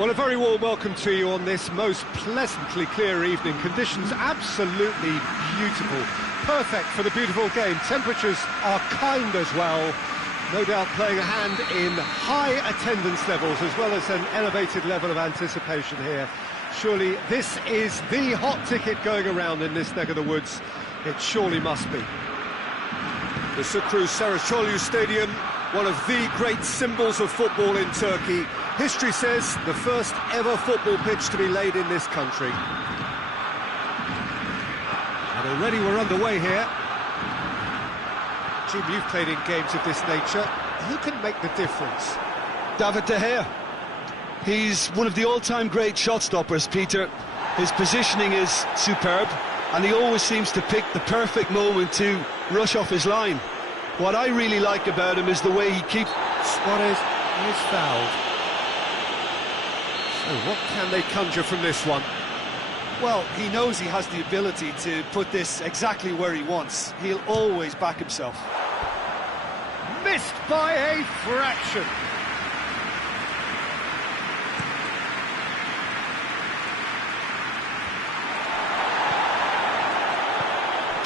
Well, a very warm welcome to you on this most pleasantly clear evening. Conditions absolutely beautiful. Perfect for the beautiful game. Temperatures are kind as well. No doubt playing a hand in high attendance levels as well as an elevated level of anticipation here. Surely this is the hot ticket going around in this neck of the woods. It surely must be. The Sucru Saracoğlu Stadium, one of the great symbols of football in Turkey. History says the first ever football pitch to be laid in this country. And already we're underway here. Jim, you've played in games of this nature. Who can make the difference? David De Gea. He's one of the all-time great shot stoppers, Peter. His positioning is superb, and he always seems to pick the perfect moment to rush off his line. What I really like about him is the way he keeps... Suarez is fouled. So what can they conjure from this one? Well, he knows he has the ability to put this exactly where he wants. He'll always back himself. Missed by a fraction.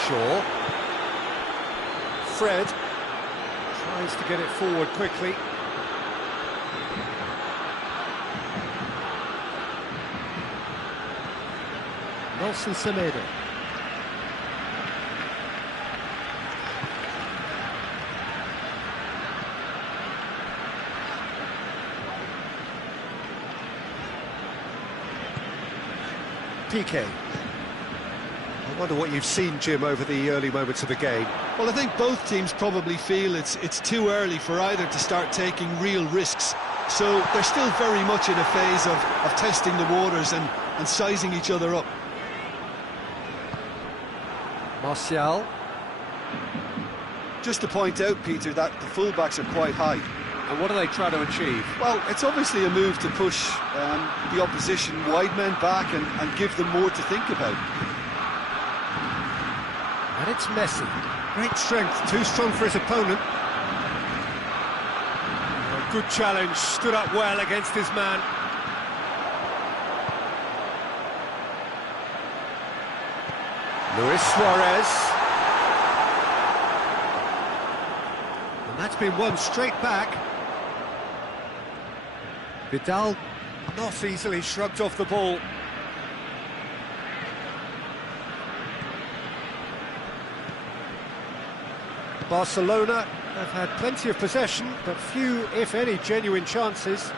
Shaw. Fred tries to get it forward quickly. Nelson Semedo. PK. I wonder what you've seen, Jim, over the early moments of the game. Well, I think both teams probably feel it's too early for either to start taking real risks. So they're still very much in a phase of testing the waters and sizing each other up. Martial. Just to point out, Peter, that the fullbacks are quite high. And what do they try to achieve? Well, it's obviously a move to push the opposition wide men back and give them more to think about. And it's Messi. Great strength, too strong for his opponent. A good challenge, stood up well against his man. Luis Suarez. And that's been won straight back. Vidal not easily shrugged off the ball. Barcelona have had plenty of possession, but few, if any, genuine chances.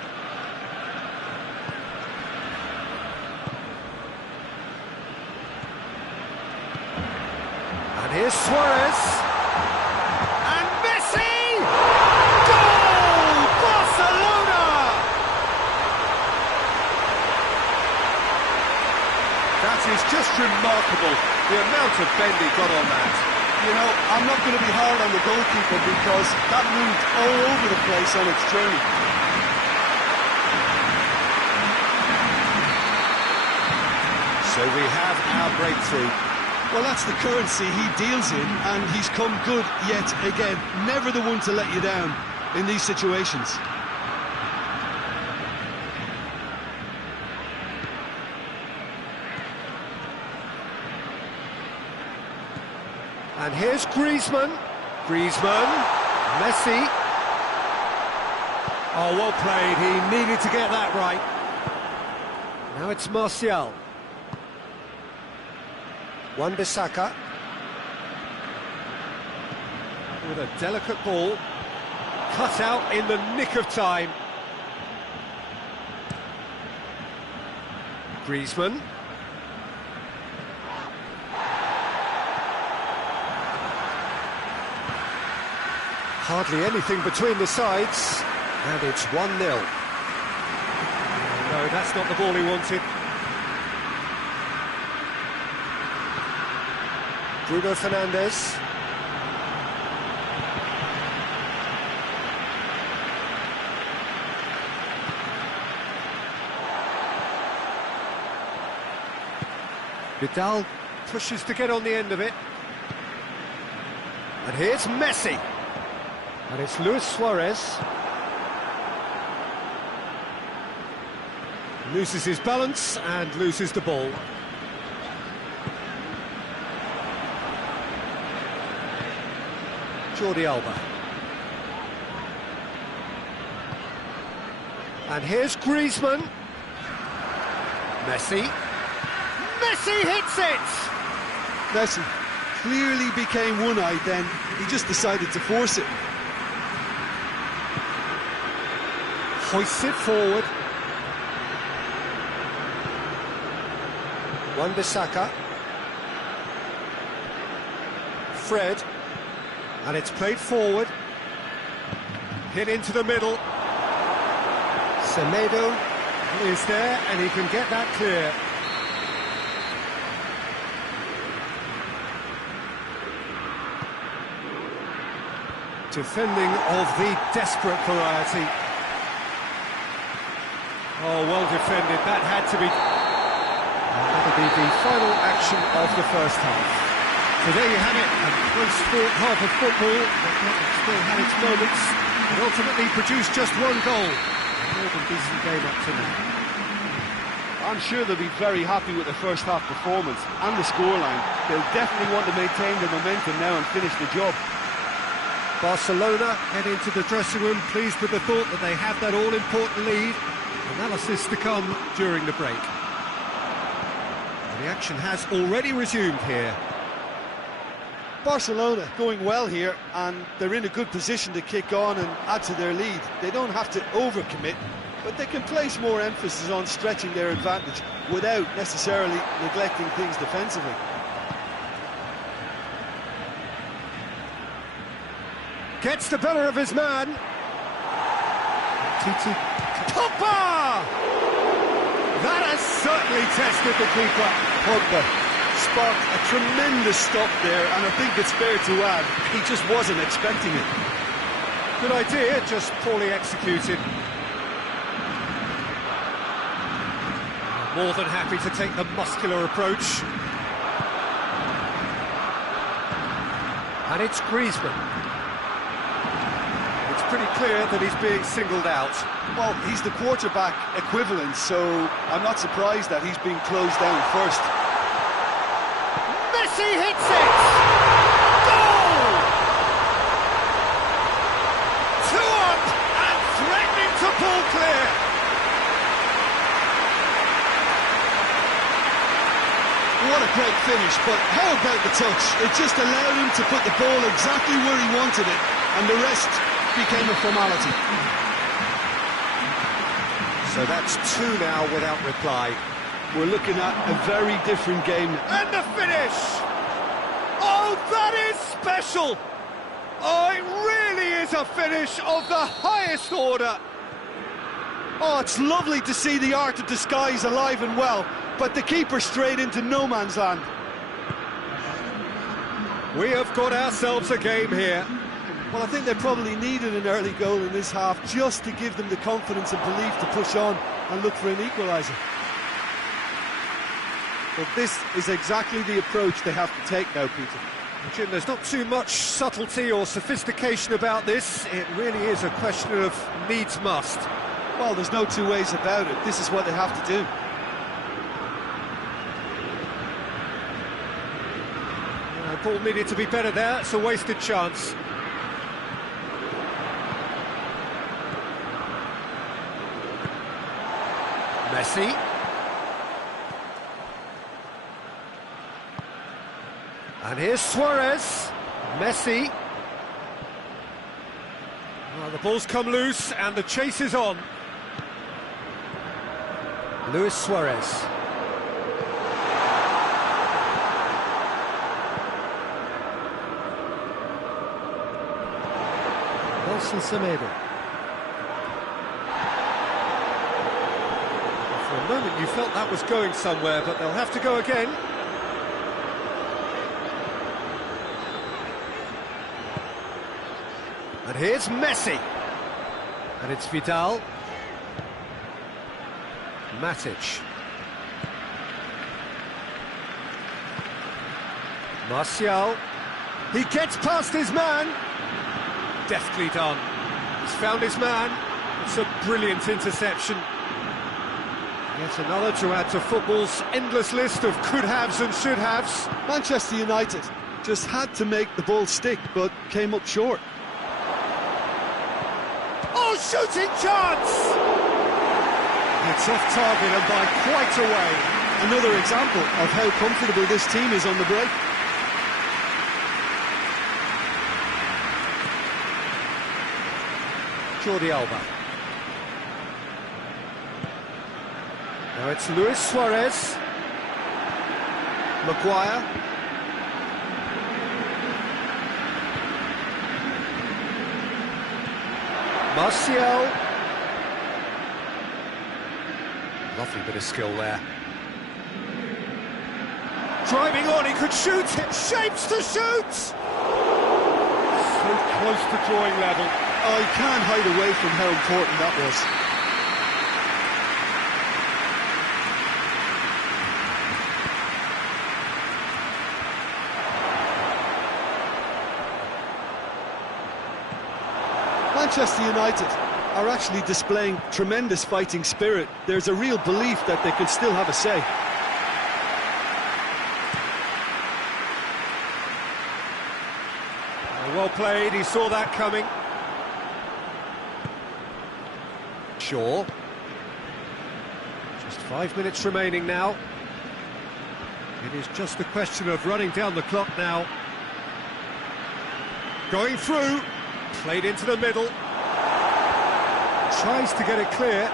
And here's Suarez. And Messi! Goal! Barcelona! That is just remarkable, the amount of bend he got on that. You know, I'm not going to be hard on the goalkeeper because that moved all over the place on its journey. So we have our breakthrough. Well, that's the currency he deals in, and he's come good yet again. Never the one to let you down in these situations. And here's Griezmann. Griezmann. Messi. Oh, well played. He needed to get that right. Now it's Martial. Wan-Bissaka. With a delicate ball. Cut out in the nick of time. Griezmann. Hardly anything between the sides, and it's 1-0. No, that's not the ball he wanted. Bruno Fernandes. Vidal pushes to get on the end of it. And here's Messi. And it's Luis Suarez. Loses his balance and loses the ball. Jordi Alba. And here's Griezmann. Messi. Messi hits it! Messi clearly became one-eyed then. He just decided to force it. Hoists it forward. Wan-Bissaka. Fred. And it's played forward. Hit into the middle. Semedo is there, and he can get that clear. Defending of the desperate variety. Oh, well defended. That had to be... That'll be the final action of the first half. So there you have it, a close-fought half of football that still had its moments, and ultimately produced just one goal. A more than decent game up to now. I'm sure they'll be very happy with the first half performance and the scoreline. They'll definitely want to maintain the momentum now and finish the job. Barcelona head into the dressing room pleased with the thought that they have that all-important lead. Analysis to come during the break. The action has already resumed here. Barcelona going well here, and they're in a good position to kick on and add to their lead. They don't have to overcommit, but they can place more emphasis on stretching their advantage without necessarily neglecting things defensively. Gets the better of his man. Titi Pogba! That has certainly tested the keeper. Pogba sparked a tremendous stop there, and I think it's fair to add, he just wasn't expecting it. Good idea, just poorly executed. More than happy to take the muscular approach. And it's Griezmann. It's pretty clear that he's being singled out. Well, he's the quarterback equivalent, so I'm not surprised that he's being closed down first. Messi hits it! Goal! 2 up and threatening to pull clear. What a great finish, but how about the touch? It just allowed him to put the ball exactly where he wanted it, and the rest became a formality. So that's 2 now without reply. We're looking at a very different game. And the finish! Oh, that is special! Oh, it really is a finish of the highest order. Oh, it's lovely to see the art of disguise alive and well, but the keeper straight into no man's land. We have got ourselves a game here. Well, I think they probably needed an early goal in this half just to give them the confidence and belief to push on and look for an equaliser. But this is exactly the approach they have to take now, Peter. Jim, there's not too much subtlety or sophistication about this. It really is a question of needs must. Well, there's no two ways about it. This is what they have to do. Ball needed to be better there. It's a wasted chance. Messi. And here's Suarez. Messi. Well, the ball's come loose and the chase is on. Luis Suarez. Nelson Semedo. For a moment you felt that was going somewhere, but they'll have to go again. And here's Messi. And it's Vidal. Matic. Martial. He gets past his man. Deftly done. He's found his man. It's a brilliant interception. Yet another to add to football's endless list of could-haves and should-haves. Manchester United just had to make the ball stick, but came up short. Oh, shooting chance! It's off target and by quite a way. Another example of how comfortable this team is on the break. Jordi Alba. Now it's Luis Suarez. Maguire. Martial. Lovely bit of skill there. Driving on, he could shoot it. Shapes to shoot! So close to drawing level. I can't hide away from how important that was. Manchester United are actually displaying tremendous fighting spirit. There's a real belief that they can still have a say. Well played, he saw that coming. Shaw. Just 5 minutes remaining now. It is just a question of running down the clock now. Going through, played into the middle. Tries to get it clear.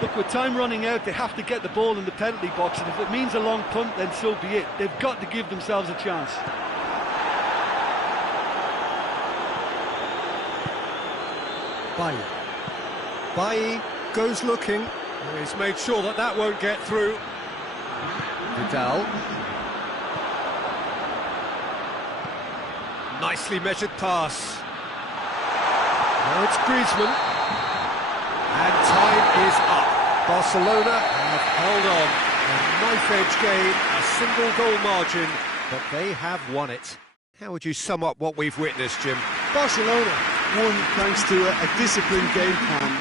Look, with time running out, they have to get the ball in the penalty box, and if it means a long punt, then so be it. They've got to give themselves a chance. Bailly goes looking. He's made sure that that won't get through. Vidal. Nicely measured pass. Now it's Griezmann. And time is up. Barcelona have held on. A knife-edge game, a single goal margin, but they have won it. How would you sum up what we've witnessed, Jim? Barcelona won thanks to a disciplined game plan.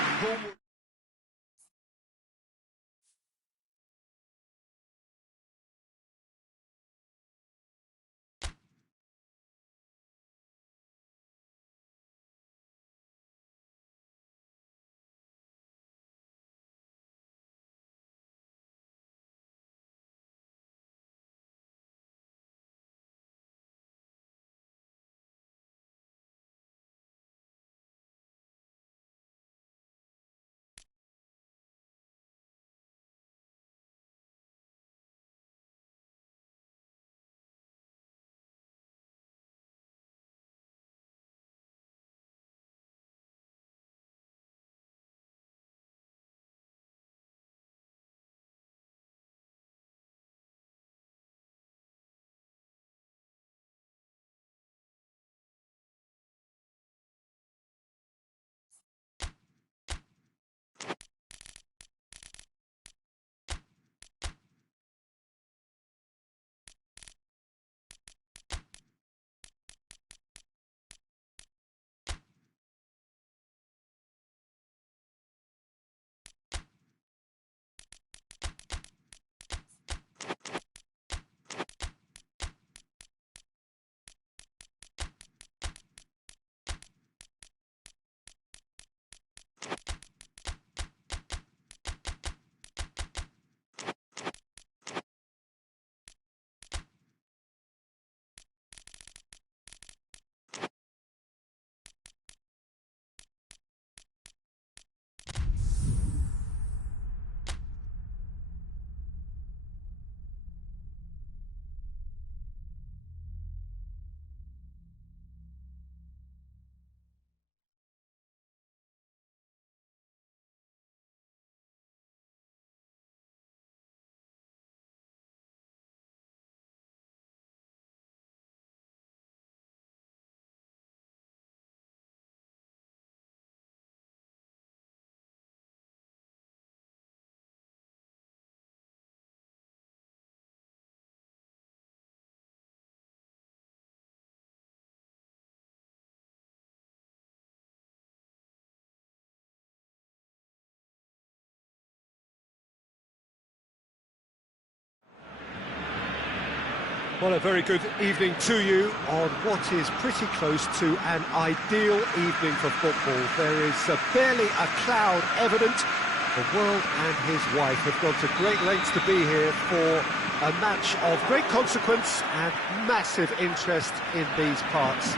Well, a very good evening to you on what is pretty close to an ideal evening for football. There is barely a cloud evident. The world and his wife have gone to great lengths to be here for a match of great consequence and massive interest in these parts.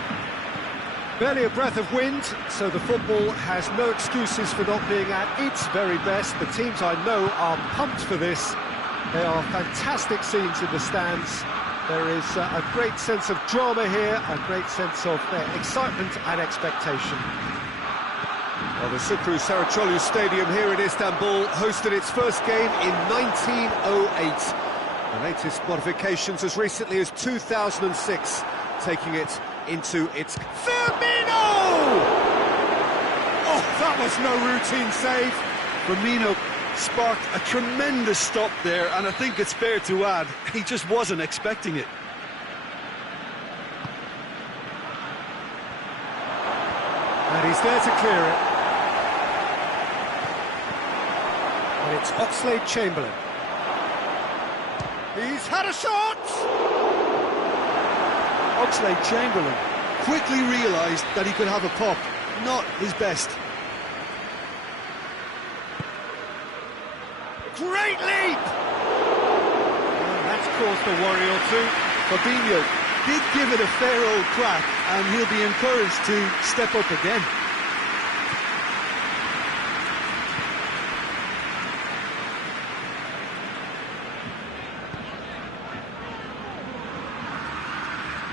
Barely a breath of wind, so the football has no excuses for not being at its very best. The teams I know are pumped for this. There are fantastic scenes in the stands. There is a great sense of drama here, a great sense of excitement and expectation. Well, the Sucru Saracoğlu Stadium here in Istanbul hosted its first game in 1908. The latest modifications as recently as 2006, taking it into its... Firmino! Oh, that was no routine save. Firmino sparked a tremendous stop there, and I think it's fair to add, he just wasn't expecting it. And he's there to clear it. And it's Oxlade-Chamberlain. He's had a shot! Oxlade-Chamberlain quickly realised that he could have a pop. Not his best. Great leap! Well, that's caused a worry or two. Fabinho did give it a fair old crack, and he'll be encouraged to step up again.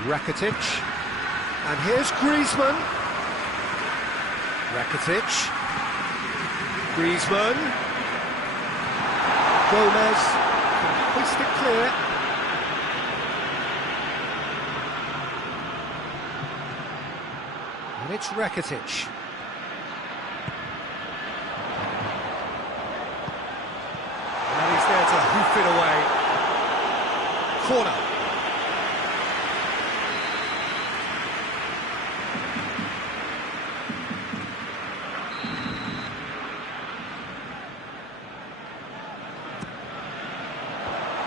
Rakitic, and here's Griezmann. Rakitic, Griezmann, Gomez can hoist it clear. And it's Rakitic. And he's there to hoof it away. Corner.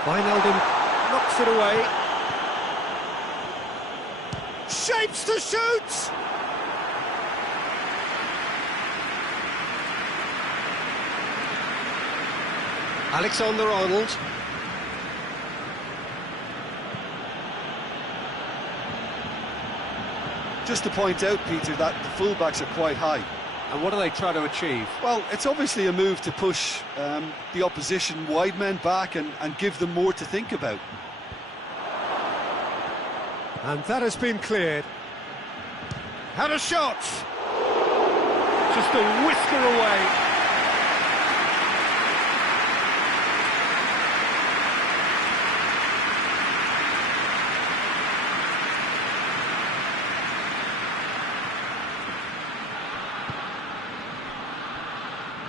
Wijnaldum knocks it away. Shapes to shoot! Alexander-Arnold. Just to point out, Peter, that the fullbacks are quite high. And what are they trying to achieve? Well, it's obviously a move to push the opposition wide men back and give them more to think about. And that has been cleared. Had a shot! Just a whisker away.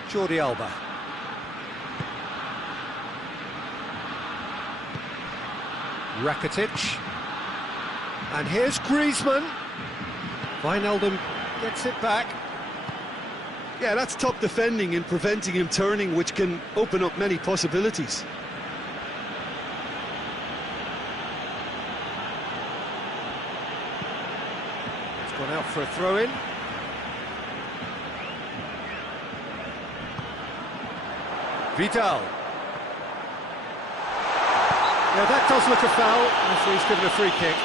Jordi Alba. Rakitic. And here's Griezmann. Wijnaldum gets it back. Yeah, that's top defending and preventing him turning, which can open up many possibilities. It's gone out for a throw-in. Vidal. Yeah, that does look a foul. Referee's given a free kick.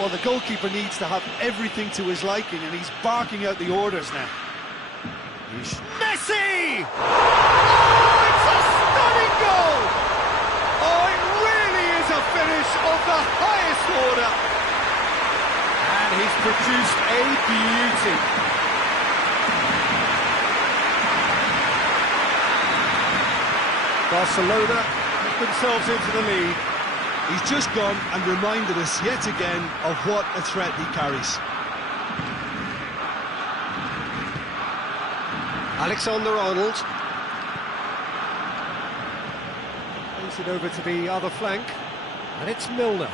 Well, the goalkeeper needs to have everything to his liking, and he's barking out the orders now. Messi! Oh, it's a stunning goal! Oh, it really is a finish of the highest order. And he's produced a beauty. Barcelona put themselves into the lead. He's just gone and reminded us yet again of what a threat he carries. Alexander-Arnold. Plays it over to the other flank. And it's Milner.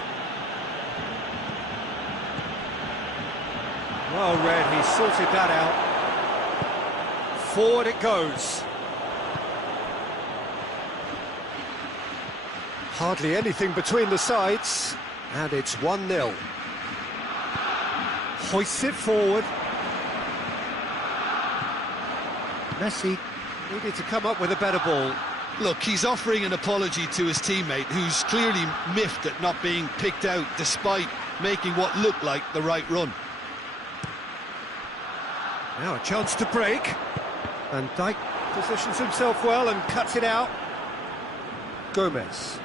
Well read, he sorted that out. Forward it goes. Hardly anything between the sides, and it's 1-0. Hoists it forward. Messi needed to come up with a better ball. Look, he's offering an apology to his teammate, who's clearly miffed at not being picked out despite making what looked like the right run. Now a chance to break. And Dijk positions himself well and cuts it out. Gomez.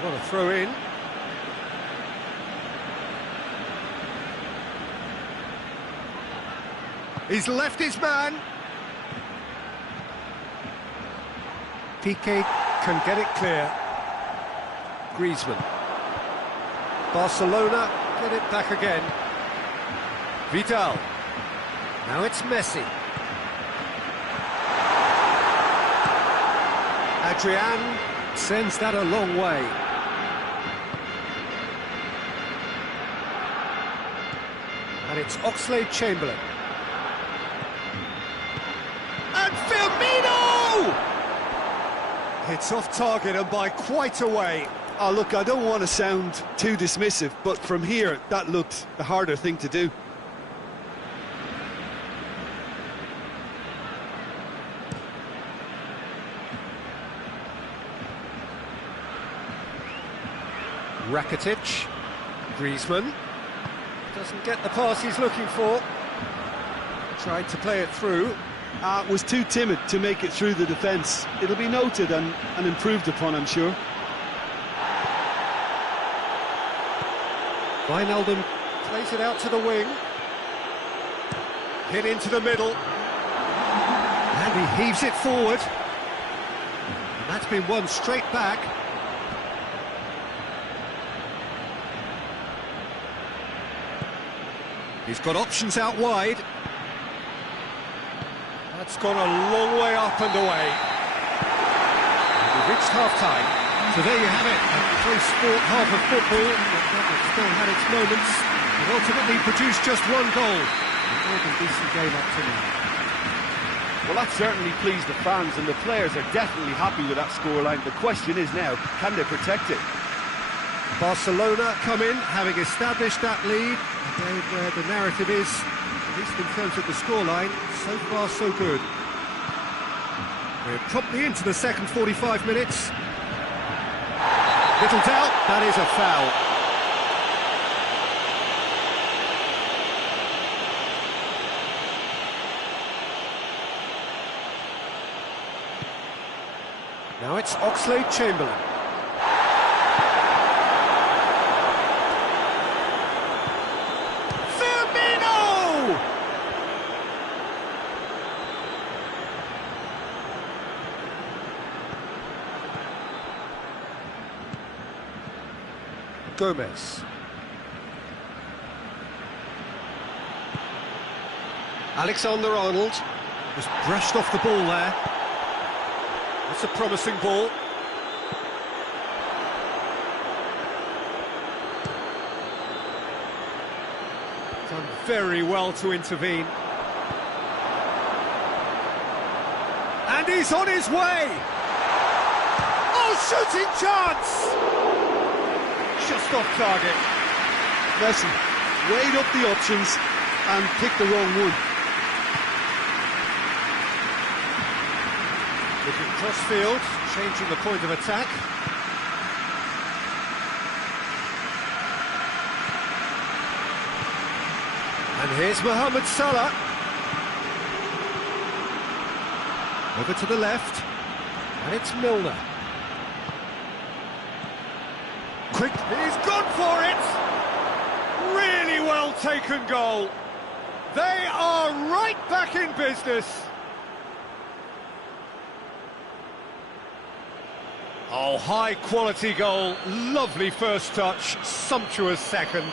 What a throw in. He's left his man. Piqué can get it clear. Griezmann. Barcelona get it back again. Vidal. Now it's Messi. Adrian sends that a long way. And it's Oxlade-Chamberlain. And Firmino! It's off target and by quite a way. Oh, look, I don't want to sound too dismissive, but from here, that looked the harder thing to do. Rakitic. Griezmann. Doesn't get the pass he's looking for. Tried to play it through. Was too timid to make it through the defence. It'll be noted and improved upon, I'm sure. Wijnaldum plays it out to the wing. Hit into the middle. And he heaves it forward. And that's been won straight back. He's got options out wide. That's gone a long way up and away. And we've reached half-time. So there you have it, a close sport half of football, that still had its moments, but ultimately produced just one goal. An more than decent game up to now. Well, that certainly pleased the fans, and the players are definitely happy with that scoreline. The question is now, can they protect it? Barcelona come in, having established that lead. Again, where the narrative is, at least in terms of the scoreline, so far so good. We're promptly into the second 45 minutes. Little doubt, that is a foul. Now it's Oxlade-Chamberlain. Firmino! Gomez. Alexander-Arnold was brushed off the ball there. That's a promising ball. Done very well to intervene. And he's on his way! Oh, shooting chance! Just off target. Messi weighed up the options and picked the wrong one. Looking cross-field, changing the point of attack. And here's Mohamed Salah. Over to the left. And it's Milner. Quick, he's gone for it! Really well taken goal. They are right back in business. Oh, high quality goal, lovely first touch, sumptuous second.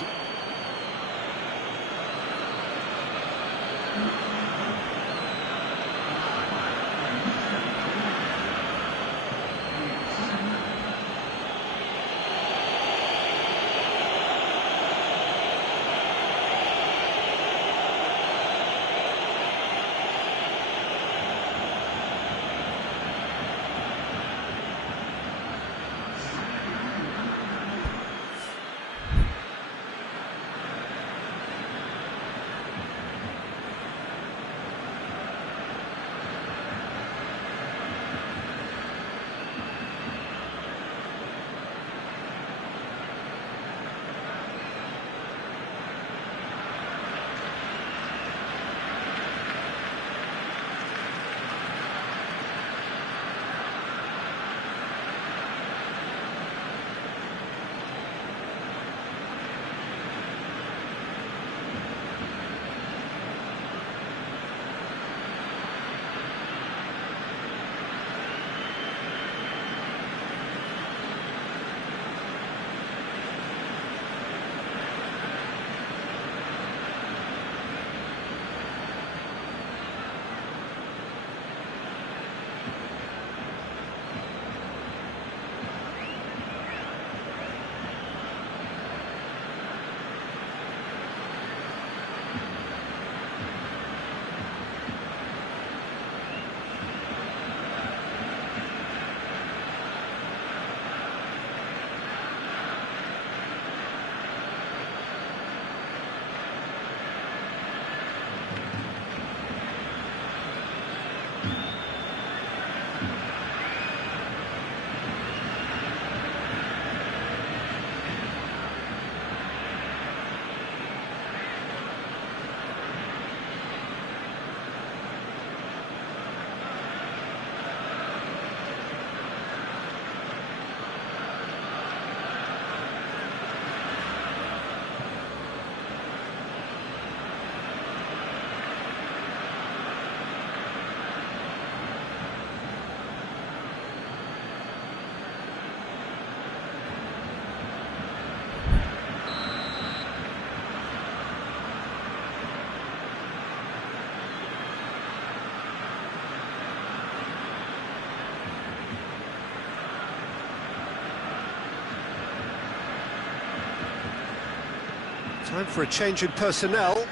Time for a change in personnel.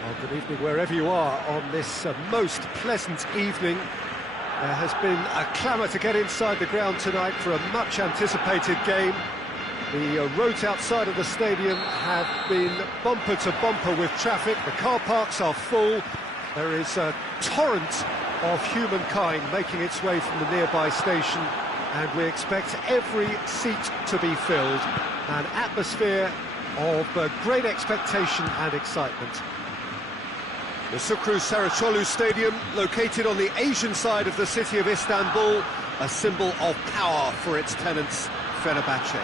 Well, good evening wherever you are on this most pleasant evening. There has been a clamour to get inside the ground tonight for a much-anticipated game. The roads outside of the stadium have been bumper to bumper with traffic. The car parks are full. There is a torrent of humankind making its way from the nearby station, and we expect every seat to be filled. An atmosphere of great expectation and excitement. The Sukru Saraçoğlu Stadium, located on the Asian side of the city of Istanbul, a symbol of power for its tenants, Fenerbahce.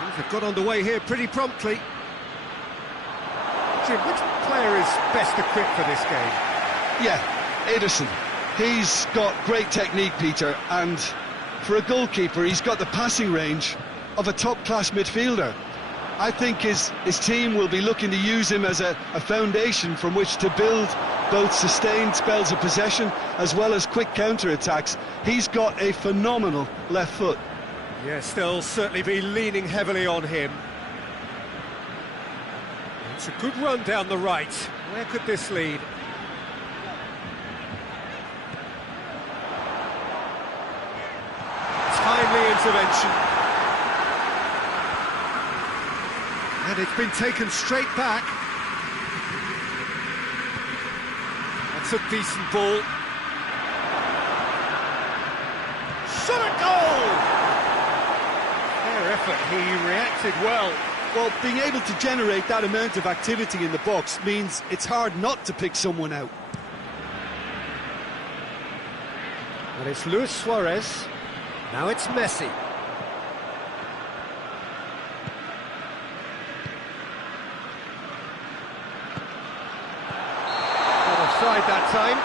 Things have got underway here pretty promptly. Jim, which player is best equipped for this game? Yeah, Ederson. He's got great technique, Peter, and for a goalkeeper, he's got the passing range of a top-class midfielder. I think his team will be looking to use him as a foundation from which to build both sustained spells of possession as well as quick counter-attacks. He's got a phenomenal left foot. Yes, they'll certainly be leaning heavily on him. It's a good run down the right. Where could this lead? Timely intervention. And it's been taken straight back. That's That's a decent ball. Shot a goal! Fair effort, he reacted well. Well, being able to generate that amount of activity in the box means it's hard not to pick someone out. And it's Luis Suarez. Now it's Messi. Not offside that time.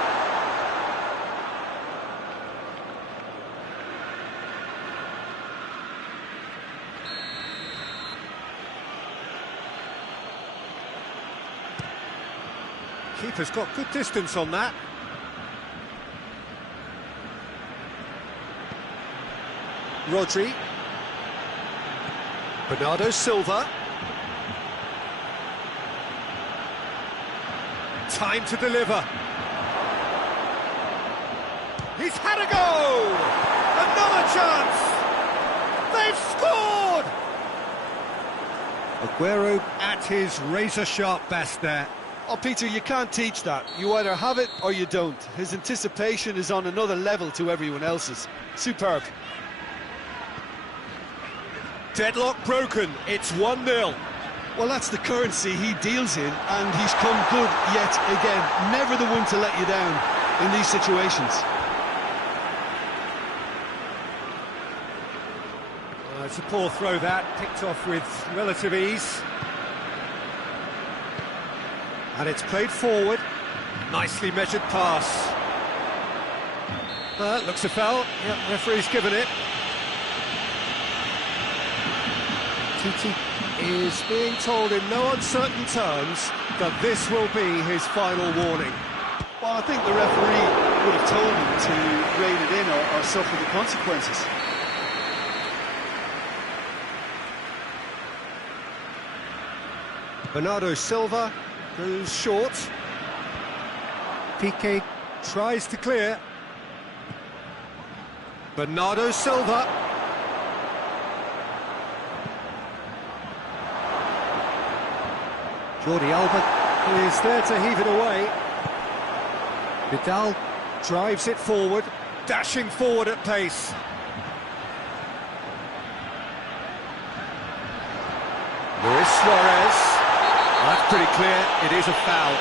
Keeper's got good distance on that. Rodri. Bernardo Silva. Time to deliver. He's had a go! Another chance! They've scored! Aguero at his razor-sharp best there. Oh, Peter, you can't teach that. You either have it or you don't. His anticipation is on another level to everyone else's. Superb. Deadlock broken, it's 1-0. Well, that's the currency he deals in, and he's come good yet again. Never the one to let you down in these situations. It's a poor throw that, picked off with relative ease. And it's played forward. Nicely measured pass. Looks a foul. Yep, referee's given it. Titi is being told in no uncertain terms that this will be his final warning. Well, I think the referee would have told him to rein it in or suffer the consequences. Bernardo Silva goes short. Piqué tries to clear. Bernardo Silva. Jordi Alba is there to heave it away. Vidal drives it forward, dashing forward at pace. Luis Suarez. That's pretty clear, it is a foul.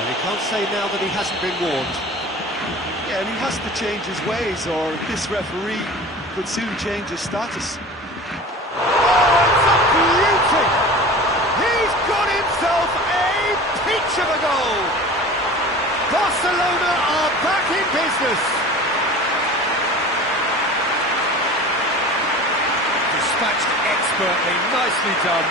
And he can't say now that he hasn't been warned. Yeah, and he has to change his ways, or this referee could soon change his status. Oh, it's a beauty! He's got himself a peach of a goal! Barcelona are back in business! Dispatched expertly, nicely done.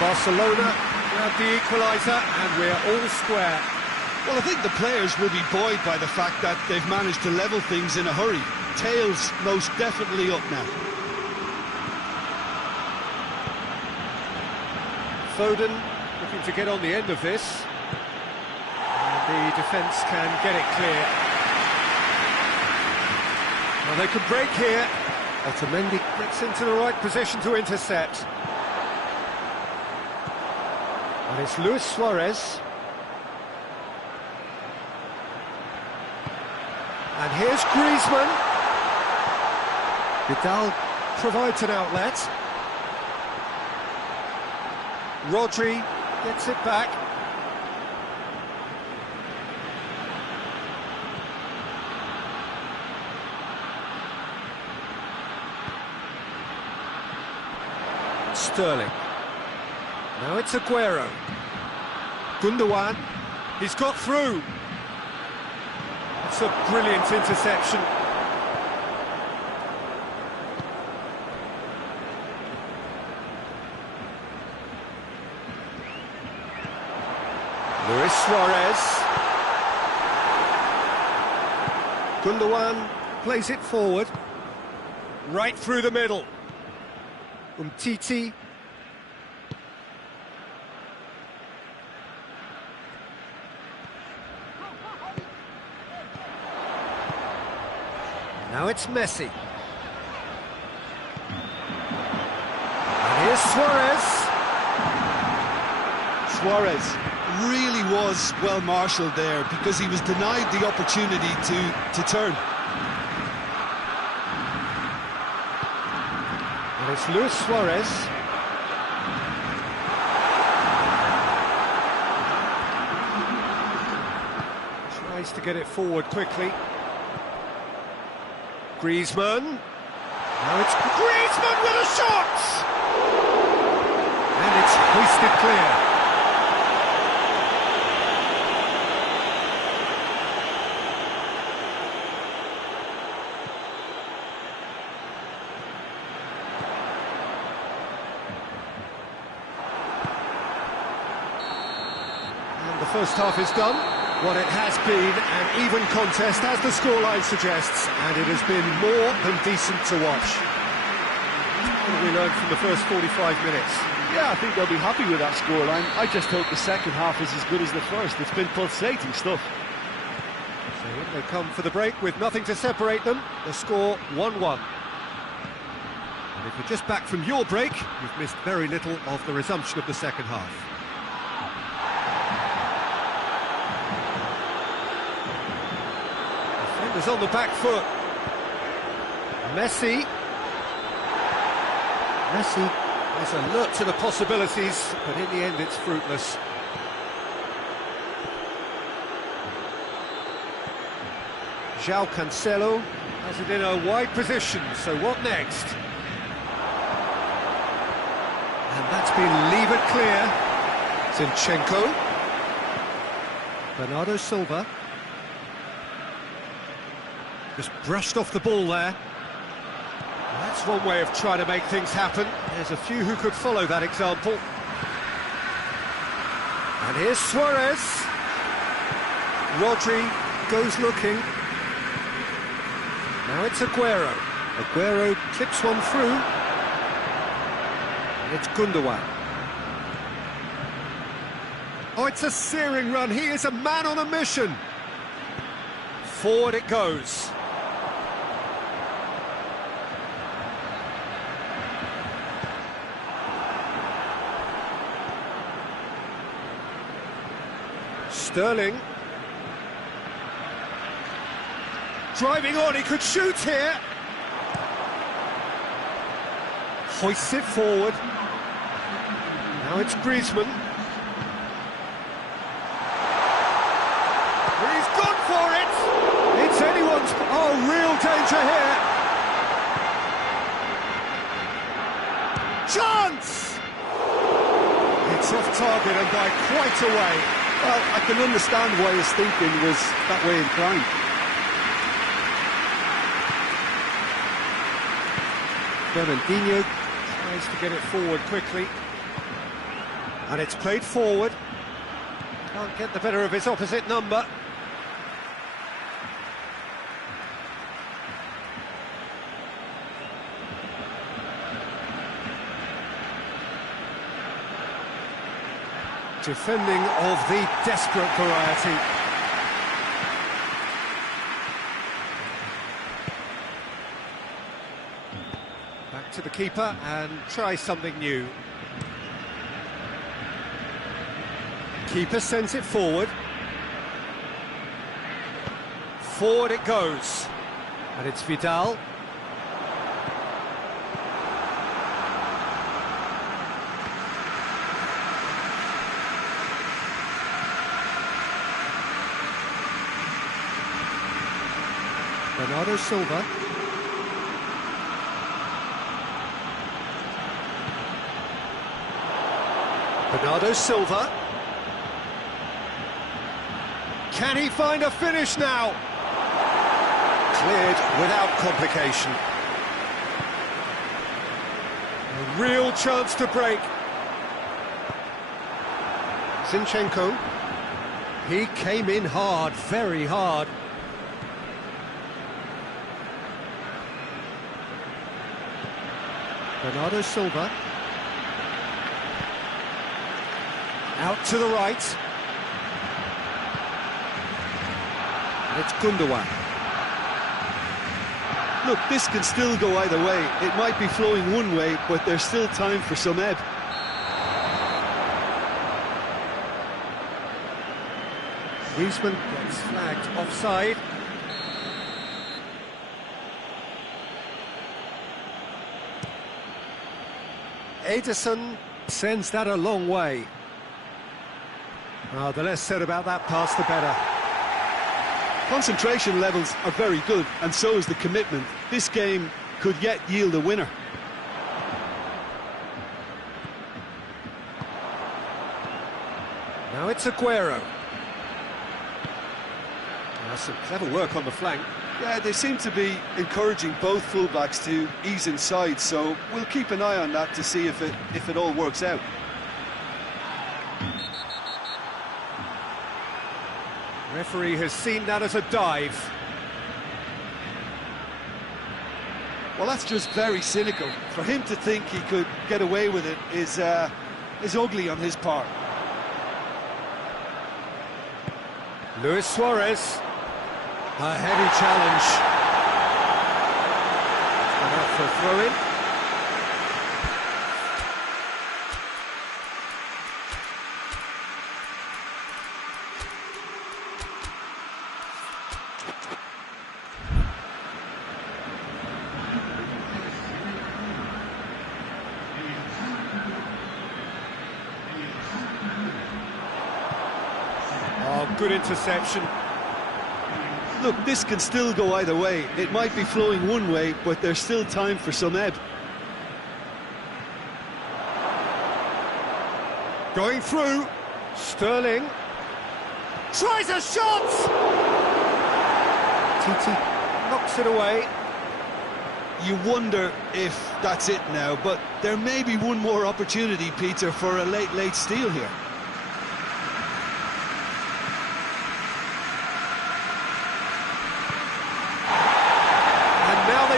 Barcelona grab the equaliser and we're all square. Well, I think the players will be buoyed by the fact that they've managed to level things in a hurry. Tails most definitely up now. Foden looking to get on the end of this. The defence can get it clear. Well, they could break here. Otamendi gets into the right position to intercept. And it's Luis Suarez. And here's Griezmann. Vidal provides an outlet. Rodri gets it back. Sterling. Now it's Aguero. Gundogan. He's got through. It's a brilliant interception. Luis Suarez. Gundogan plays it forward. Right through the middle. Titi. Now it's Messi. And here's Suarez. Suarez really was well marshalled there because he was denied the opportunity to turn. And it's Luis Suarez. Tries to get it forward quickly. Griezmann. Now it's Griezmann with a shot! And it's hoisted clear. And the first half is done. What it has been an even contest, as the scoreline suggests, and it has been more than decent to watch. What have we learned from the first 45 minutes? Yeah, I think they'll be happy with that scoreline. I just hope the second half is as good as the first. It's been pulsating stuff. So in they come for the break with nothing to separate them. The score 1-1. And if you're just back from your break, you've missed very little of the resumption of the second half. Defenders on the back foot. Messi is alert to the possibilities, but in the end it's fruitless. João Cancelo has it in a wide position, so what next? And that's been levered clear. Zinchenko. Bernardo Silva. Just brushed off the ball there. That's one way of trying to make things happen. There's a few who could follow that example. And here's Suarez. Rodri goes looking. Now it's Aguero. Aguero clips one through. And it's Gundogan. Oh, it's a searing run. He is a man on a mission. Forward it goes. Sterling. Driving on, he could shoot here. Hoists it forward. Now it's Griezmann. He's gone for it! It's anyone's... Oh, real danger here! Chance! It's off target and by quite a way. Well, I can understand why his thinking was that way inclined. Fernandinho tries to get it forward quickly. And it's played forward. Can't get the better of his opposite number. Defending of the desperate variety. Back to the keeper and try something new. Keeper sends it forward. Forward it goes. And it's Vidal. Bernardo Silva. Bernardo Silva. Can he find a finish now? Cleared without complication. A real chance to break. Zinchenko. He came in hard, very hard. Bernardo Silva. Out to the right. And it's Gundogan. Look, this can still go either way. It might be flowing one way, but there's still time for some ebb. Griezmann gets flagged offside. Ederson sends that a long way. The less said about that pass, the better. Concentration levels are very good, and so is the commitment. This game could yet yield a winner. Now it's Aguero. Some clever work on the flank. Yeah, they seem to be encouraging both fullbacks to ease inside, so we'll keep an eye on that to see if it all works out. Referee has seen that as a dive. Well, that's just very cynical. For him to think he could get away with it is ugly on his part. Luis Suarez. A heavy challenge. And out for a throw-in. Oh, good interception. Look, this can still go either way. It might be flowing one way, but there's still time for some ebb. Going through. Sterling. Tries a shot! Titi knocks it away. You wonder if that's it now, but there may be one more opportunity, Peter, for a late steal here.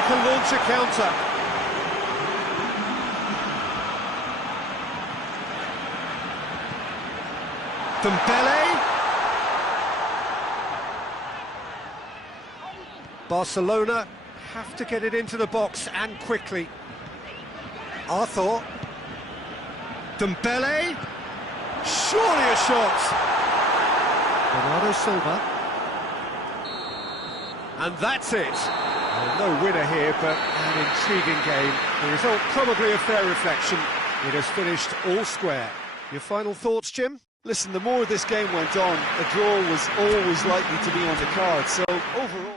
Can launch a counter. Dembele. Barcelona have to get it into the box and quickly. Arthur. Dembele. Surely a shot. Bernardo Silva. And that's it. No winner here, but an intriguing game. The result probably a fair reflection. It has finished all square. Your final thoughts, Jim? Listen, the more this game went on, a draw was always likely to be on the card. So overall...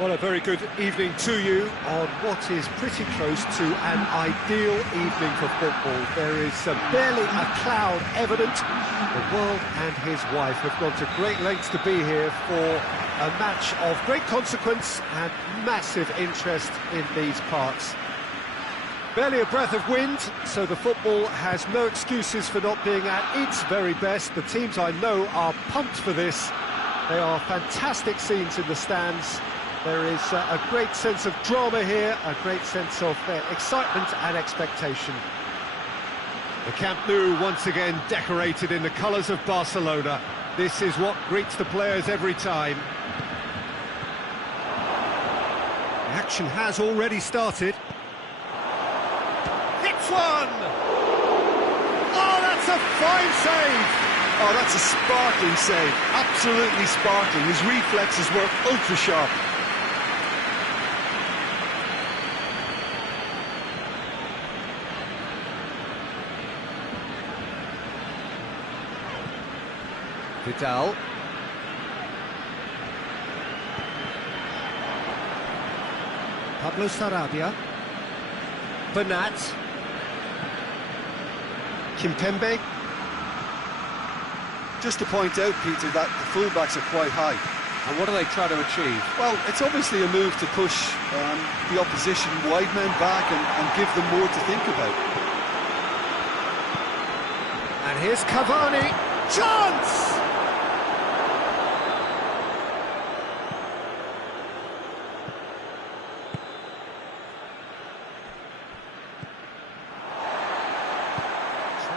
Well, a very good evening to you on what is pretty close to an ideal evening for football. There is barely a cloud evident. The world and his wife have gone to great lengths to be here for a match of great consequence and massive interest in these parts. Barely a breath of wind, so the football has no excuses for not being at its very best. The teams I know are pumped for this. They are fantastic scenes in the stands. There is a great sense of drama here, a great sense of excitement and expectation. The Camp Nou once again decorated in the colours of Barcelona. This is what greets the players every time. The action has already started. Hits one! Oh, that's a fine save! Oh, that's a sparkling save, absolutely sparkling. His reflexes were ultra sharp. Vidal. Pablo Sarabia. Bernat. Kimpembe. Just to point out, Peter, that the fullbacks are quite high. And what do they try to achieve? Well, it's obviously a move to push the opposition wide men back and give them more to think about. And here's Cavani. Chance!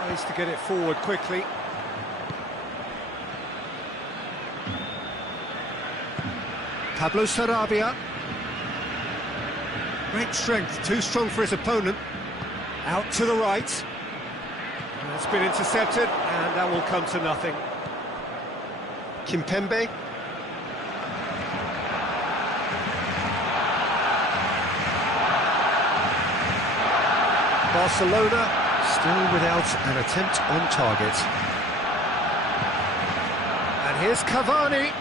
Tries to get it forward quickly. Pablo Sarabia. Great strength, too strong for his opponent. Out to the right. And it's been intercepted, and that will come to nothing. Kimpembe. Barcelona still without an attempt on target. And here's Cavani.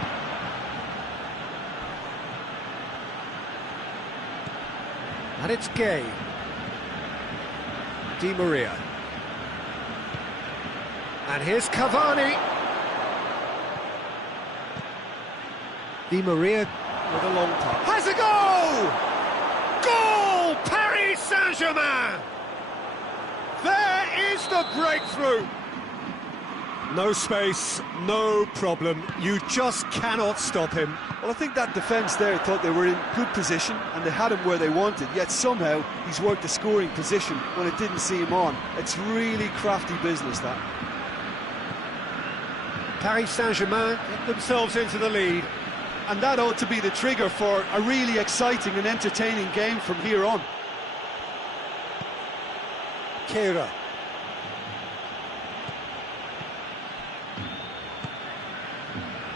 And it's Gay. Di Maria. And here's Cavani. Di Maria with a long pass. Has a goal! Goal! Paris Saint-Germain! There is the breakthrough! No space, no problem. You just cannot stop him. Well, I think that defence there thought they were in good position and they had him where they wanted, yet somehow he's worked the scoring position when it didn't see him on. It's really crafty business, that. Paris Saint-Germain get themselves into the lead. And that ought to be the trigger for a really exciting and entertaining game from here on. Kehrer.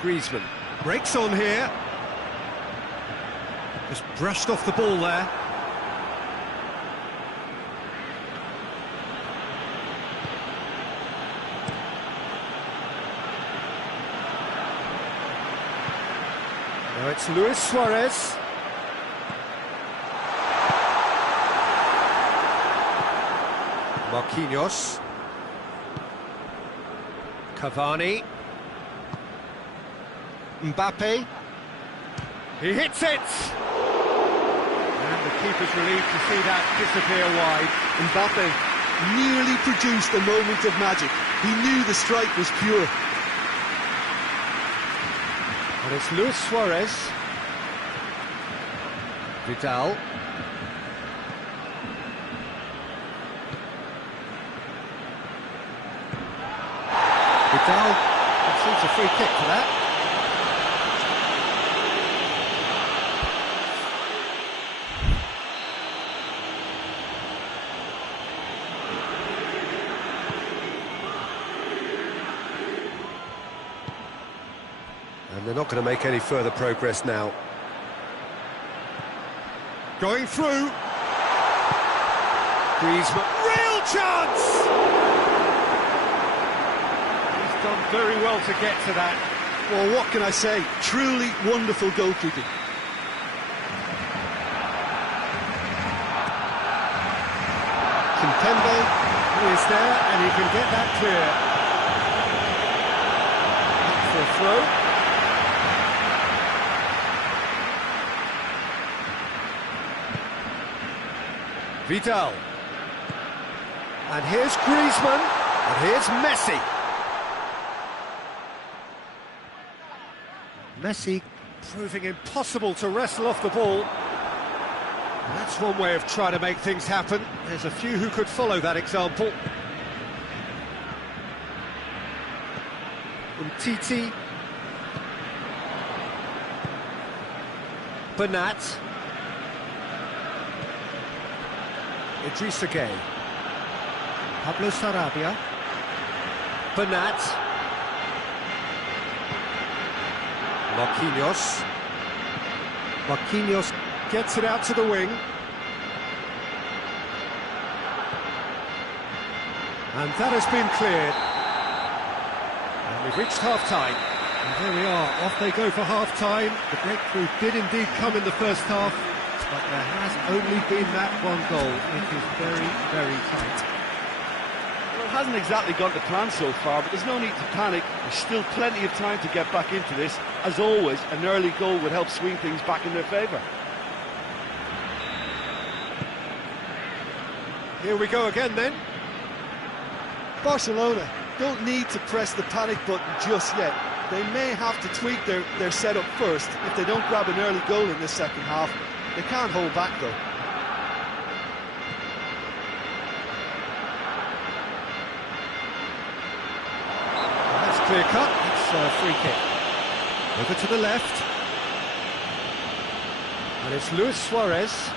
Griezmann breaks on here. Just brushed off the ball there. Now it's Luis Suarez. Marquinhos. Cavani. Mbappe. He hits it! And the keeper's relieved to see that disappear wide. Mbappe nearly produced a moment of magic. He knew the strike was pure. And it's Luis Suarez. Vidal. Vidal concedes a free kick for that. And they're not going to make any further progress now. Going through. Griezmann. Real chance! He's done very well to get to that. Well, what can I say? Truly wonderful goalkeeping. Kimpembe is there, and he can get that clear. Up for a throw. Vidal. And here's Griezmann, and here's Messi. Messi proving impossible to wrestle off the ball. And that's one way of trying to make things happen. There's a few who could follow that example. Umtiti. Bernat. Idrissa Gueye. Pablo Sarabia. Bernat. Marquinhos. Marquinhos gets it out to the wing. And that has been cleared. And we've reached half-time. And there we are, off they go for half-time. The breakthrough did indeed come in the first half, but there has only been that one goal. It is very, very tight. Well, it hasn't exactly gone to plan so far, but there's no need to panic. There's still plenty of time to get back into this. As always, an early goal would help swing things back in their favour. Here we go again then. Barcelona don't need to press the panic button just yet. They may have to tweak their setup first if they don't grab an early goal in this second half. They can't hold back though. That's clear cut. It's a free kick. Over to the left. And it's Luis Suarez.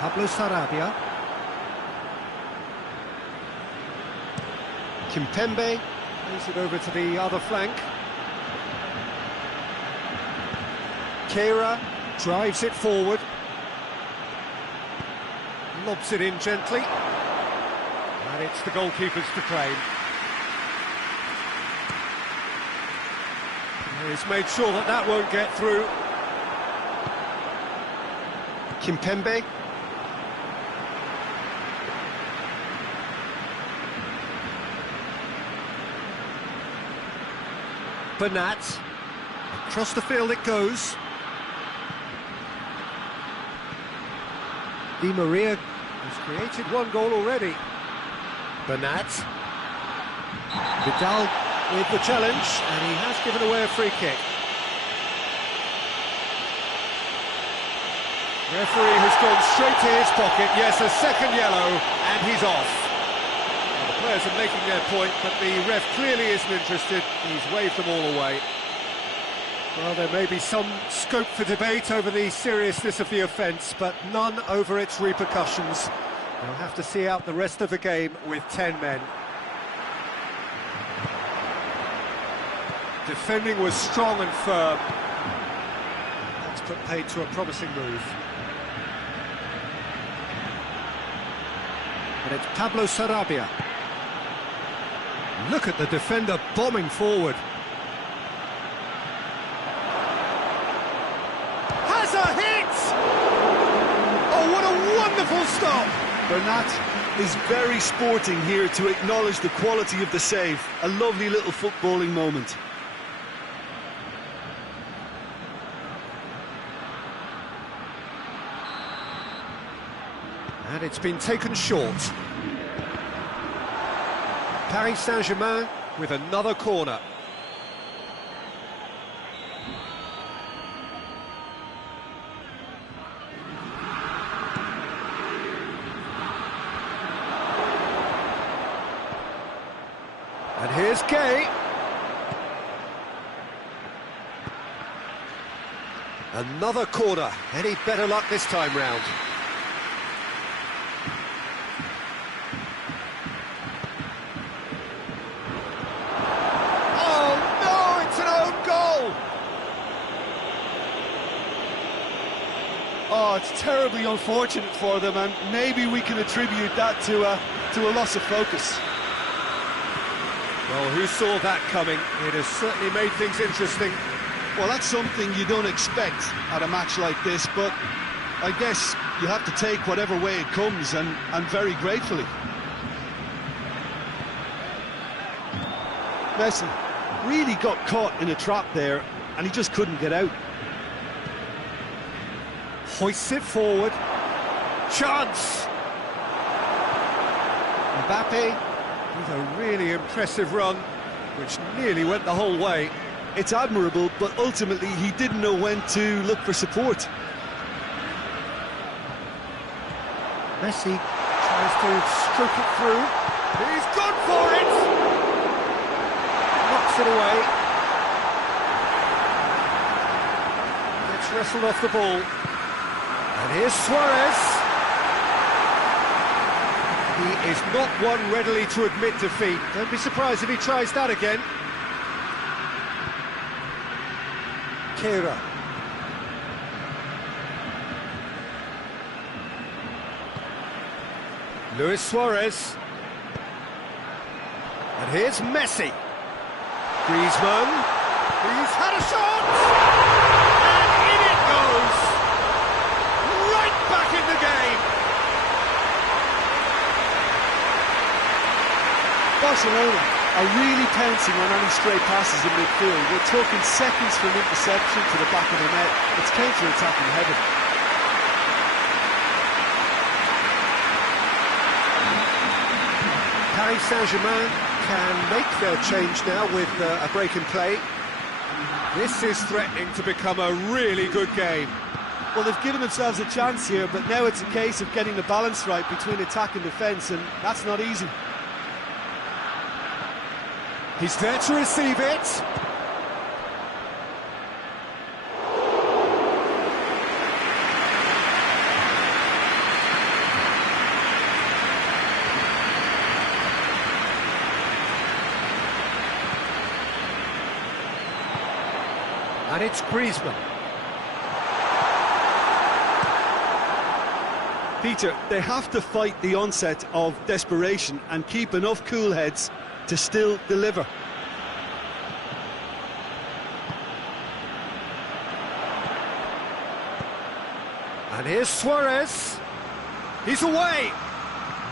Pablo Sarabia. Kimpembe plays it over to the other flank. Keira drives it forward. Lobs it in gently. And it's the goalkeepers to claim. He's made sure that that won't get through. Kimpembe. Bernat. Across the field it goes. Di Maria has created one goal already. Bernat. Vidal with the challenge, and he has given away a free kick. Referee has gone straight to his pocket. Yes, a second yellow, and he's off. Well, the players are making their point, but the ref clearly isn't interested. He's waved them all away. Well, there may be some scope for debate over the seriousness of the offence, but none over its repercussions. They'll have to see out the rest of the game with 10 men. Defending was strong and firm. That's put paid to a promising move. And it's Pablo Sarabia. Look at the defender bombing forward. Has a hit! Oh, what a wonderful stop! Bernat is very sporting here to acknowledge the quality of the save. A lovely little footballing moment. And it's been taken short. Paris Saint-Germain with another corner. And here's Gay. Another corner. Any better luck this time round? Oh no, it's an own goal! Oh, it's terribly unfortunate for them, and maybe we can attribute that to a loss of focus. Well, who saw that coming? It has certainly made things interesting. Well, that's something you don't expect at a match like this, but I guess you have to take whatever way it comes, and very gratefully. Messi really got caught in a trap there, and he just couldn't get out. Hoists it forward. Chance! Mbappe with a really impressive run, which nearly went the whole way. It's admirable, but ultimately he didn't know when to look for support. Messi tries to stroke it through. He's gone for it! Knocks it away. Gets wrestled off the ball. And here's Suarez. He is not one readily to admit defeat. Don't be surprised if he tries that again. Kera. Luis Suarez. And here's Messi. Griezmann. He's had a shot! And in it goes! Right back in the game! Barcelona are really pouncing on any stray passes in midfield. We're talking seconds from interception to the back of the net. It's counter-attacking heaven. Paris Saint-Germain can make their change now with a break in play. This is threatening to become a really good game. Well, they've given themselves a chance here, but now it's a case of getting the balance right between attack and defence, and that's not easy. He's there to receive it. And it's Griezmann. Peter, they have to fight the onset of desperation and keep enough cool heads to still deliver. And here's Suarez. He's away.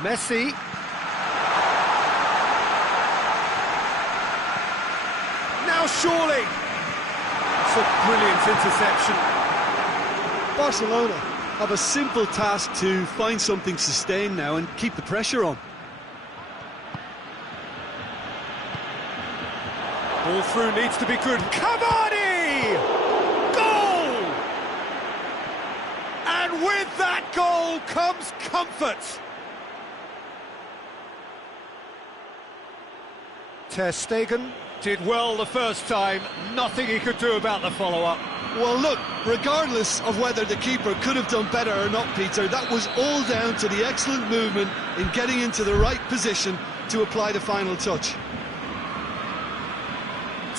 Messi. Now surely. It's a brilliant interception. Barcelona have a simple task to find something sustained now and keep the pressure on. Ball through needs to be good. Cavani! Goal! And with that goal comes comfort. Ter Stegen did well the first time. Nothing he could do about the follow-up. Well, look, regardless of whether the keeper could have done better or not, Peter, that was all down to the excellent movement in getting into the right position to apply the final touch.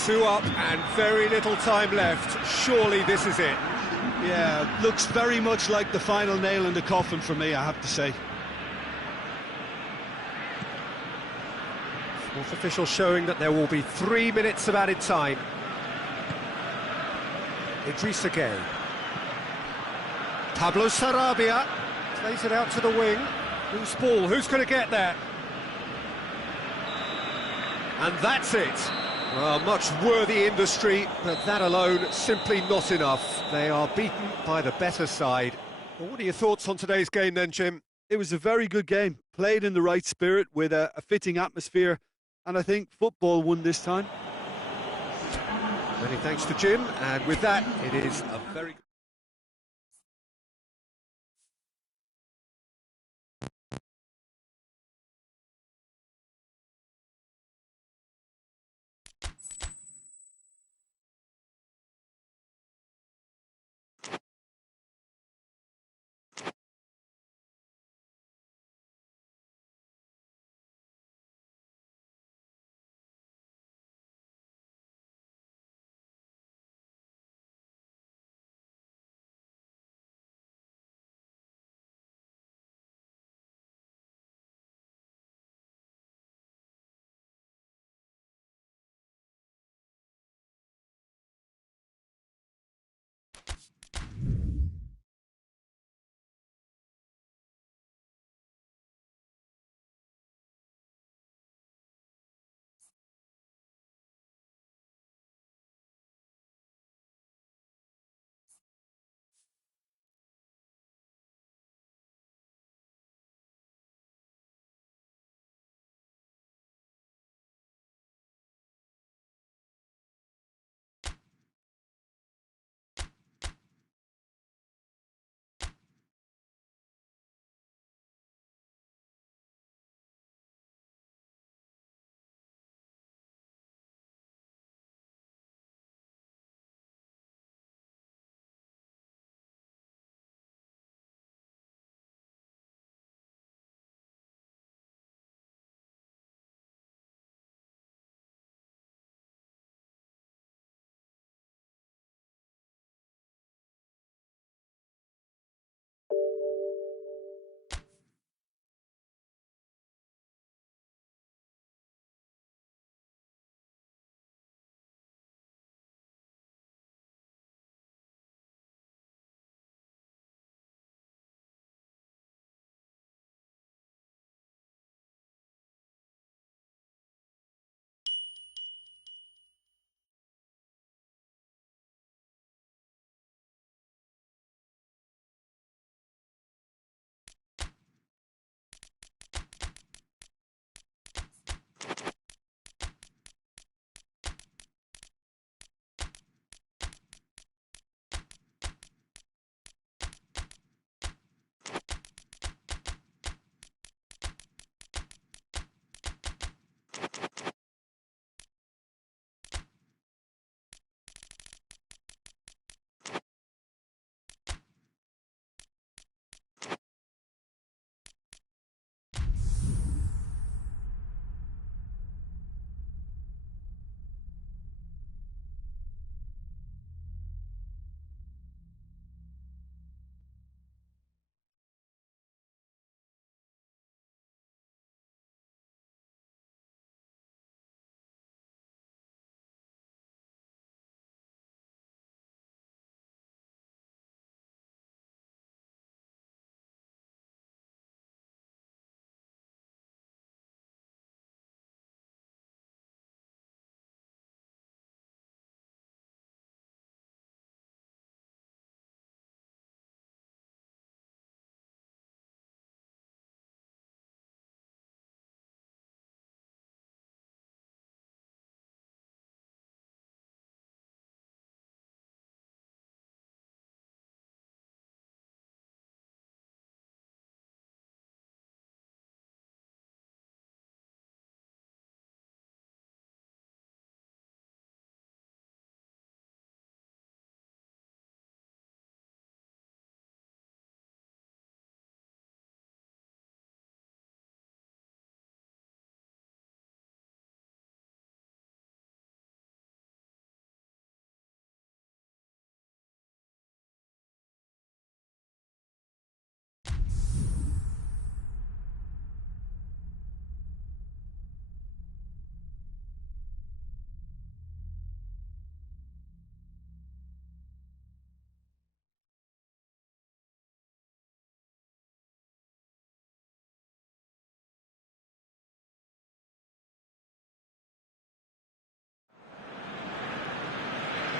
2 up and very little time left. Surely this is it. Yeah, looks very much like the final nail in the coffin for me, I have to say. Fourth official showing that there will be 3 minutes of added time. Idrissa Gueye. Pablo Sarabia plays it out to the wing. Who's ball? Who's going to get there? And that's it. Well, much worthy industry, but that alone simply not enough. They are beaten by the better side. Well, what are your thoughts on today's game then, Jim? It was a very good game, played in the right spirit with a fitting atmosphere, and I think football won this time. Many thanks to Jim, and with that, it is a very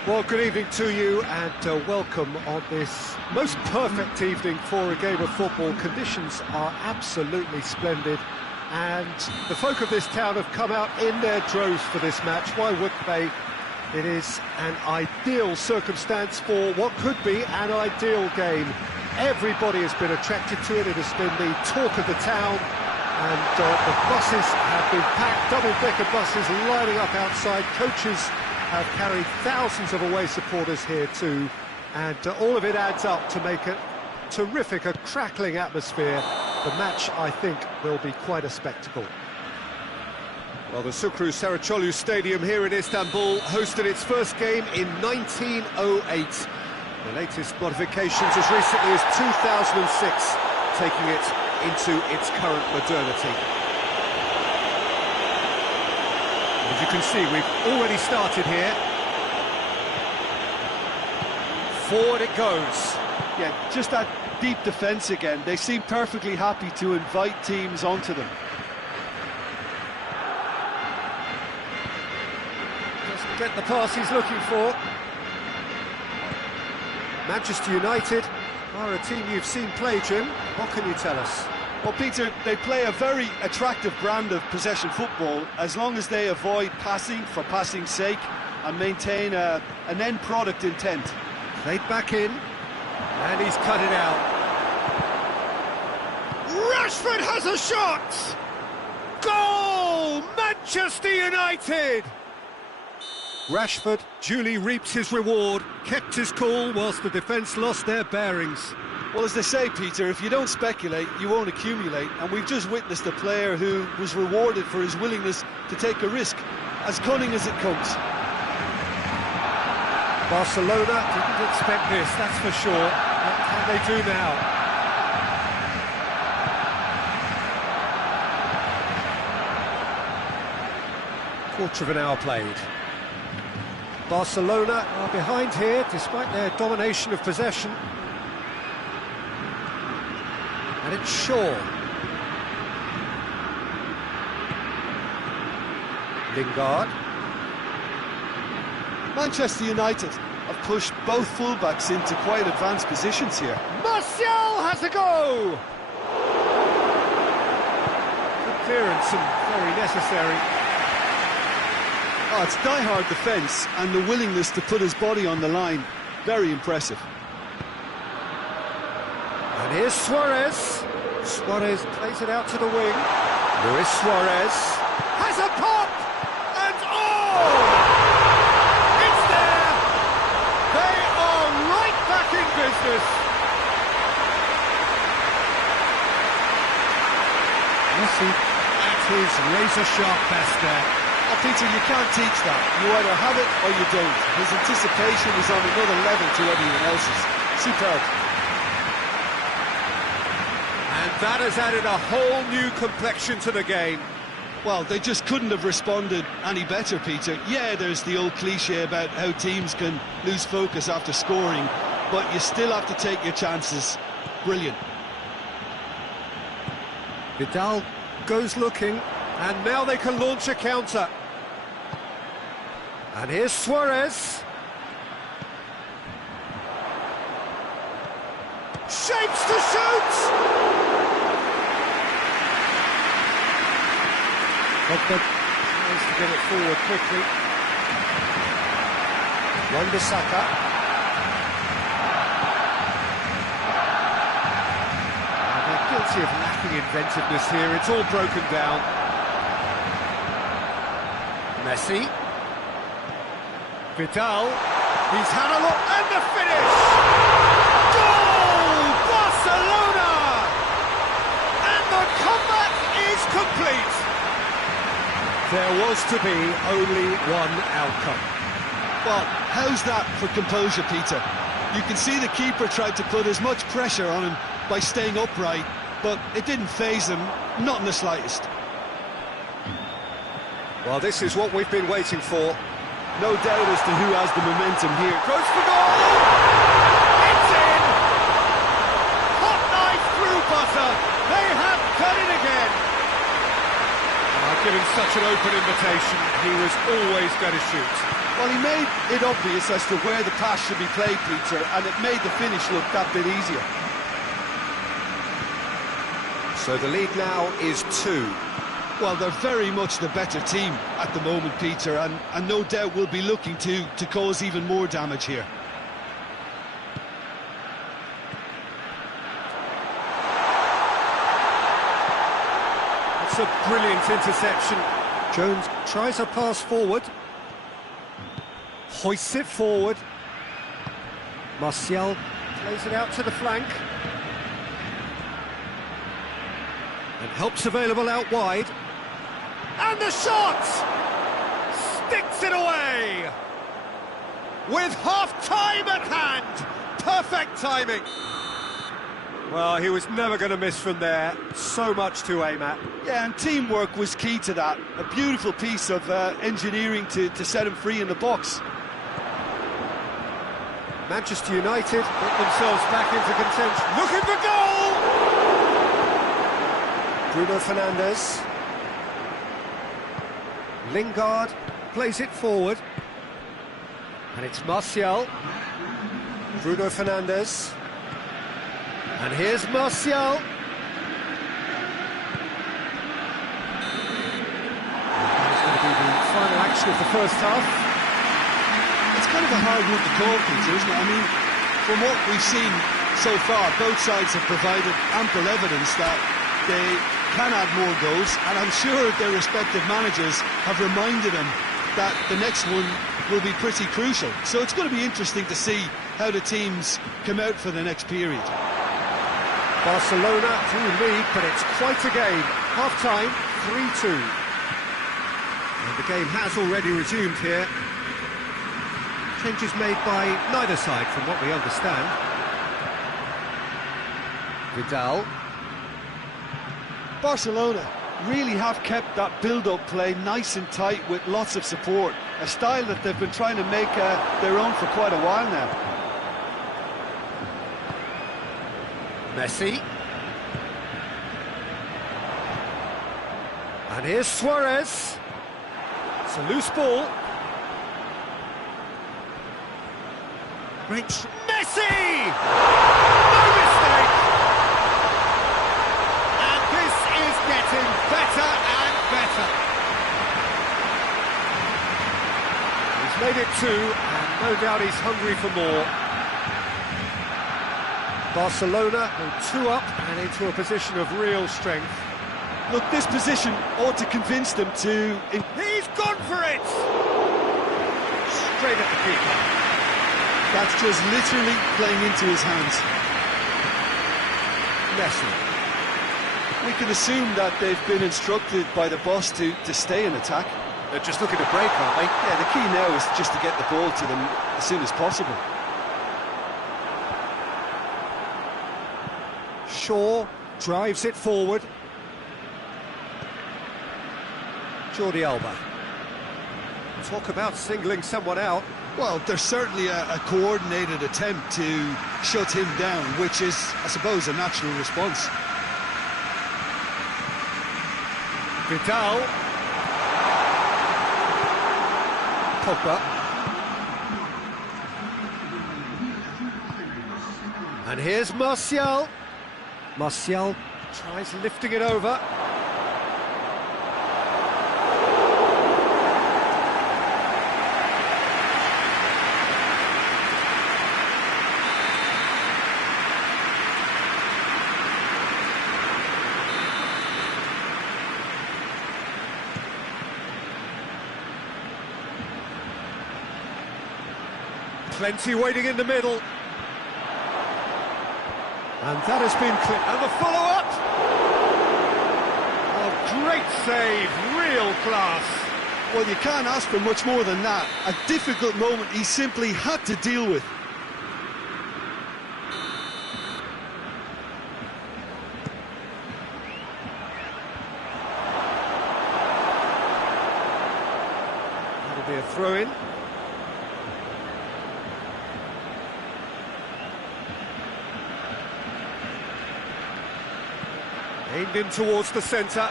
Well, good evening to you and welcome on this most perfect evening for a game of football. Conditions are absolutely splendid and the folk of this town have come out in their droves for this match. Why wouldn't they? It is an ideal circumstance for what could be an ideal game. Everybody has been attracted to it. It has been the talk of the town and the buses have been packed, double-decker buses lining up outside. Coaches have carried thousands of away supporters here too, and all of it adds up to make a terrific, a crackling atmosphere. The match, I think, will be quite a spectacle. Well, the Sukru Saraçoğlu Stadium here in Istanbul hosted its first game in 1908. The latest modifications as recently as 2006, taking it into its current modernity. As you can see, we've already started here. Forward it goes. Yeah, just that deep defence again. They seem perfectly happy to invite teams onto them. Doesn't get the pass he's looking for. Manchester United are a team you've seen play, Jim. What can you tell us? Well, Peter, they play a very attractive brand of possession football as long as they avoid passing for passing's sake and maintain an end product intent. Played back in, and he's cut it out. Rashford has a shot! Goal! Manchester United! Rashford duly reaps his reward, kept his cool whilst the defence lost their bearings. Well, as they say, Peter, if you don't speculate, you won't accumulate, and we've just witnessed a player who was rewarded for his willingness to take a risk, as cunning as it comes. Barcelona didn't expect this, that's for sure. What can they do now? Quarter of an hour played. Barcelona are behind here, despite their domination of possession. And it's Shaw. Lingard. Manchester United have pushed both fullbacks into quite advanced positions here. Martial has a go! Good clearance and very necessary. Oh, it's die-hard defence and the willingness to put his body on the line. Very impressive. And here's Suarez. Suarez plays it out to the wing. Luis Suarez has a pop! And oh! It's there! They are right back in business! Messi at his razor-sharp best there. Oh, Peter, you can't teach that. You either have it or you don't. His anticipation is on another level to everyone else's. Superb. And that has added a whole new complexion to the game. Well, they just couldn't have responded any better, Peter. Yeah, there's the old cliche about how teams can lose focus after scoring, but you still have to take your chances. Brilliant. Vidal goes looking, and now they can launch a counter. And here's Suarez. Shapes to shoot! But tries to get it forward quickly. Wan-Bissaka. They're guilty of lacking inventiveness here. It's all broken down. Messi. Vidal. He's had a look and the finish! Goal! Barcelona! And the comeback is complete. There was to be only one outcome. Well, how's that for composure, Peter? You can see the keeper tried to put as much pressure on him by staying upright, but it didn't faze him, not in the slightest. Well, this is what we've been waiting for. No doubt as to who has the momentum here. Goes for goal! It's in! Hot knife through butter. They have done it again. Given such an open invitation, he was always going to shoot. Well, he made it obvious as to where the pass should be played, Peter, and it made the finish look that bit easier. So the lead now is 2. Well, they're very much the better team at the moment, Peter, and no doubt will be looking to cause even more damage here. It's a brilliant interception. Jones tries a pass forward. Hoists it forward. Martial plays it out to the flank. And help's available out wide. And the shot! Sticks it away! With half-time at hand! Perfect timing! Well, he was never going to miss from there. So much to aim at. Yeah, and teamwork was key to that. A beautiful piece of engineering to set him free in the box. Manchester United put themselves back into contention. Looking for goal! Bruno Fernandes. Lingard plays it forward. And it's Martial. Bruno Fernandes. And here's Martial. It's going to be the final action of the first half. It's kind of a hard one to call, Peter, isn't it? I mean, from what we've seen so far, both sides have provided ample evidence that they can add more goals, and I'm sure their respective managers have reminded them that the next one will be pretty crucial. So it's going to be interesting to see how the teams come out for the next period. Barcelona do lead, but it's quite a game. Half-time, 3-2. And the game has already resumed here. Changes made by neither side, from what we understand. Vidal. Barcelona really have kept that build-up play nice and tight with lots of support, a style that they've been trying to make their own for quite a while now. Messi. And here's Suarez. It's a loose ball. Great. Messi! No mistake! And this is getting better and better. He's made it 2, and no doubt he's hungry for more. Barcelona go 2 up and into a position of real strength. Look, this position ought to convince them to... He's gone for it! Straight at the keeper. That's just literally playing into his hands. Messi. We can assume that they've been instructed by the boss to stay in attack. They're just looking to break, aren't they? Yeah, the key now is just to get the ball to them as soon as possible. Shaw drives it forward. Jordi Alba. Talk about singling someone out. Well, there's certainly a coordinated attempt to shut him down, which is, I suppose, a natural response. Vidal. Pogba. And here's Martial. Martial tries lifting it over. Plenty waiting in the middle. And that has been clipped. And the follow-up! Oh, great save, real class. Well, you can't ask for much more than that. A difficult moment he simply had to deal with. That'll be a throw-in. Aimed in towards the centre.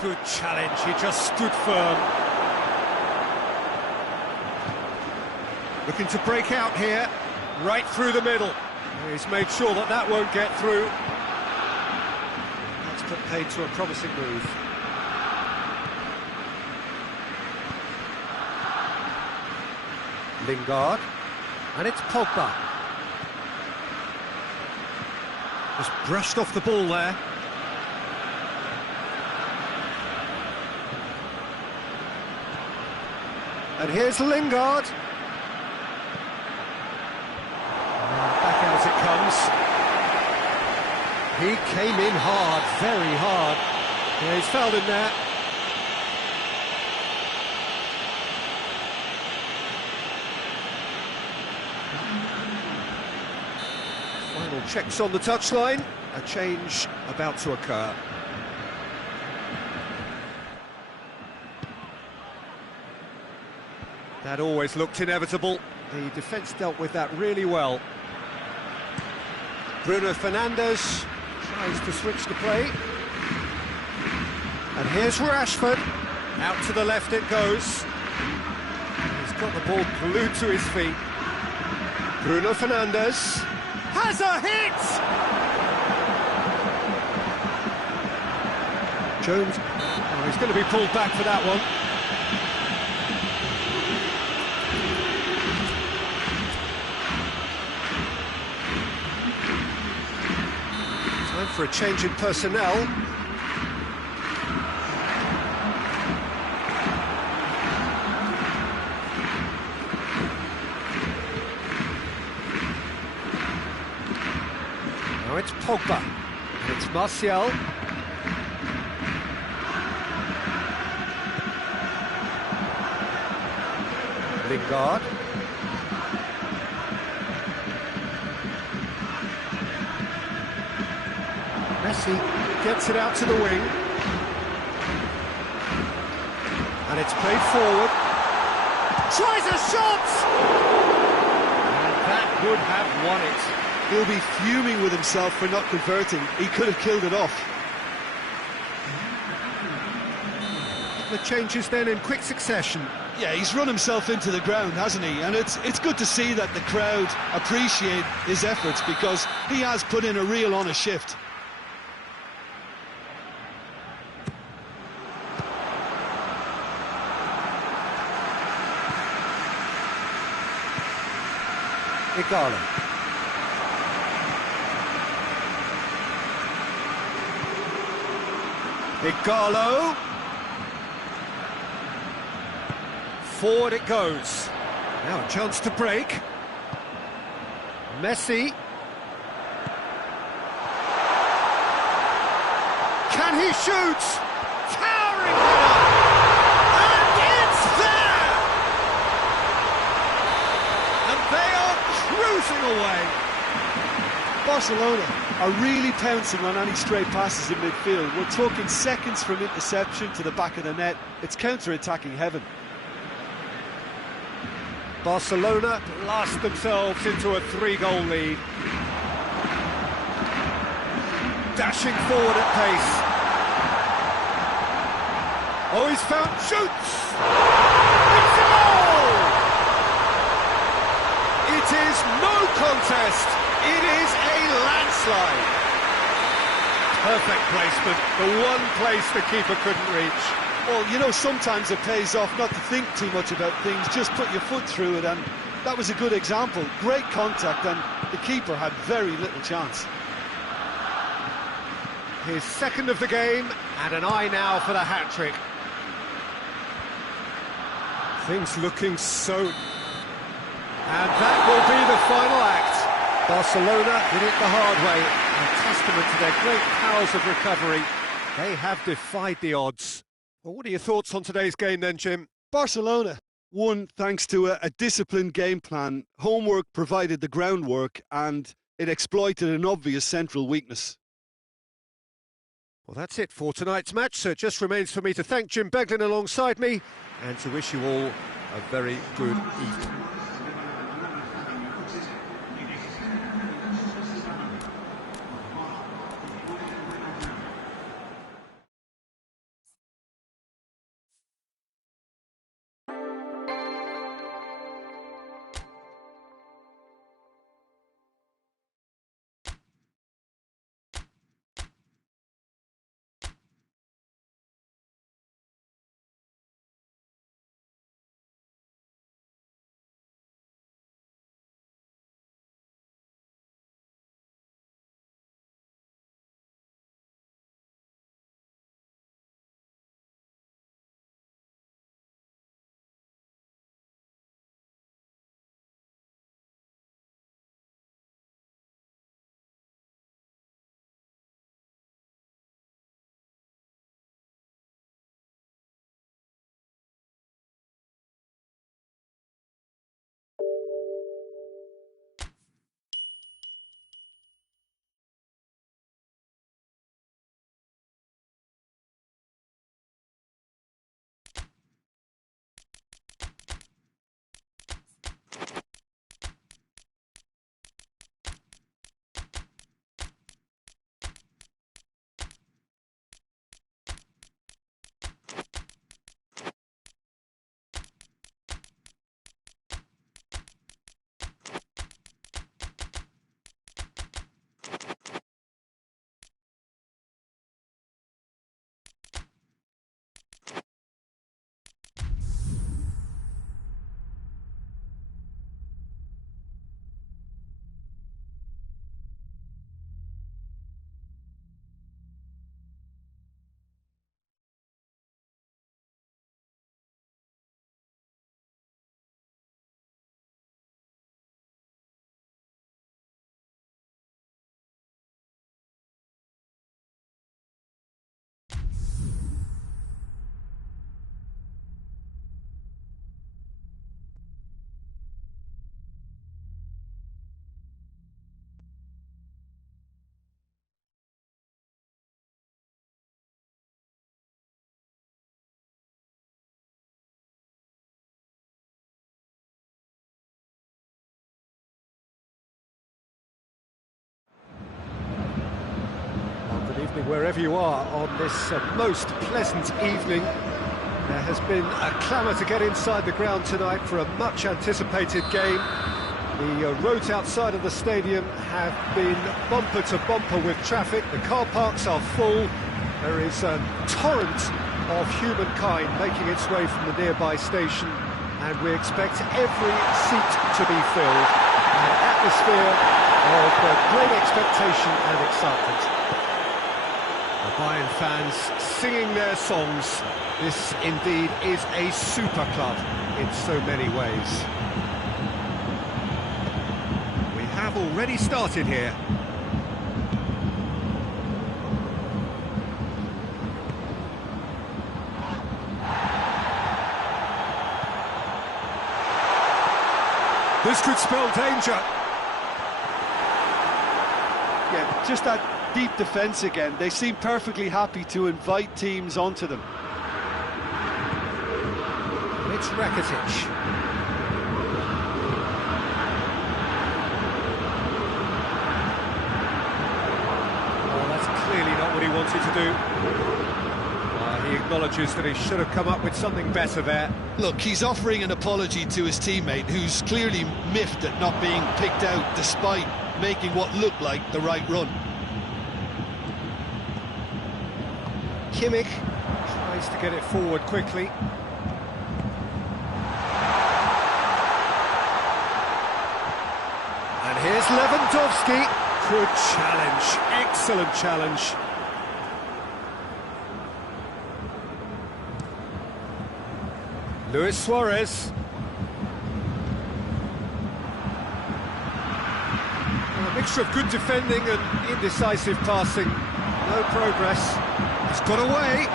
Good challenge, he just stood firm. Looking to break out here, right through the middle. He's made sure that that won't get through. That's put paid to a promising move. Lingard, and it's Pogba. Just brushed off the ball there. And here's Lingard. Back out it comes. He came in hard, very hard. Yeah, he's fouled in there. Final checks on the touchline. A change about to occur. That always looked inevitable. The defence dealt with that really well. Bruno Fernandes tries to switch the play. And here's Rashford. Out to the left it goes. He's got the ball glued to his feet. Bruno Fernandes has a hit! Jones, oh, he's going to be pulled back for that one. Time for a change in personnel. Now it's Pogba, and it's Martial. Lingard. Messi gets it out to the wing. And it's played forward. Tries a shot! And that would have won it. He'll be fuming with himself for not converting. He could have killed it off. The changes then in quick succession. Yeah, he's run himself into the ground, hasn't he? And it's good to see that the crowd appreciate his efforts, because he has put in a real honest shift. Igalo. Igalo. Forward it goes. Now a chance to break. Messi. Can he shoot? Towering header! And it's there! And they are cruising away. Barcelona are really pouncing on any stray passes in midfield. We're talking seconds from interception to the back of the net. It's counter-attacking heaven. Barcelona blast themselves into a 3-goal lead. Dashing forward at pace. Oh, he's found, shoots! It's a goal! It is no contest. It is a landslide. Perfect placement, the one place the keeper couldn't reach. Well, you know, sometimes it pays off not to think too much about things, just put your foot through it, and that was a good example. Great contact, and the keeper had very little chance. His second of the game, and an eye now for the hat-trick. Things looking so... And that will be the final act. Barcelona did it the hard way, a testament to their great powers of recovery. They have defied the odds. Well, what are your thoughts on today's game then, Jim? Barcelona won thanks to a disciplined game plan. Homework provided the groundwork, and it exploited an obvious central weakness. Well, that's it for tonight's match, so it just remains for me to thank Jim Beglin alongside me and to wish you all a very good evening. wherever you are on this most pleasant evening. There has been a clamour to get inside the ground tonight for a much-anticipated game. The roads outside of the stadium have been bumper to bumper with traffic. The car parks are full. There is a torrent of humankind making its way from the nearby station, and we expect every seat to be filled. An atmosphere of great expectation and excitement. The Bayern fans singing their songs. This indeed is a super club in so many ways. We have already started here. This could spell danger. Yeah, just that deep defence again. They seem perfectly happy to invite teams onto them. It's Rakitic. Oh, that's clearly not what he wanted to do. He acknowledges that he should have come up with something better there. Look, he's offering an apology to his teammate, who's clearly miffed at not being picked out despite making what looked like the right run. Kimmich tries to get it forward quickly. And here's Lewandowski. Good challenge, excellent challenge. Luis Suarez. A mixture of good defending and indecisive passing. No progress. He's got away.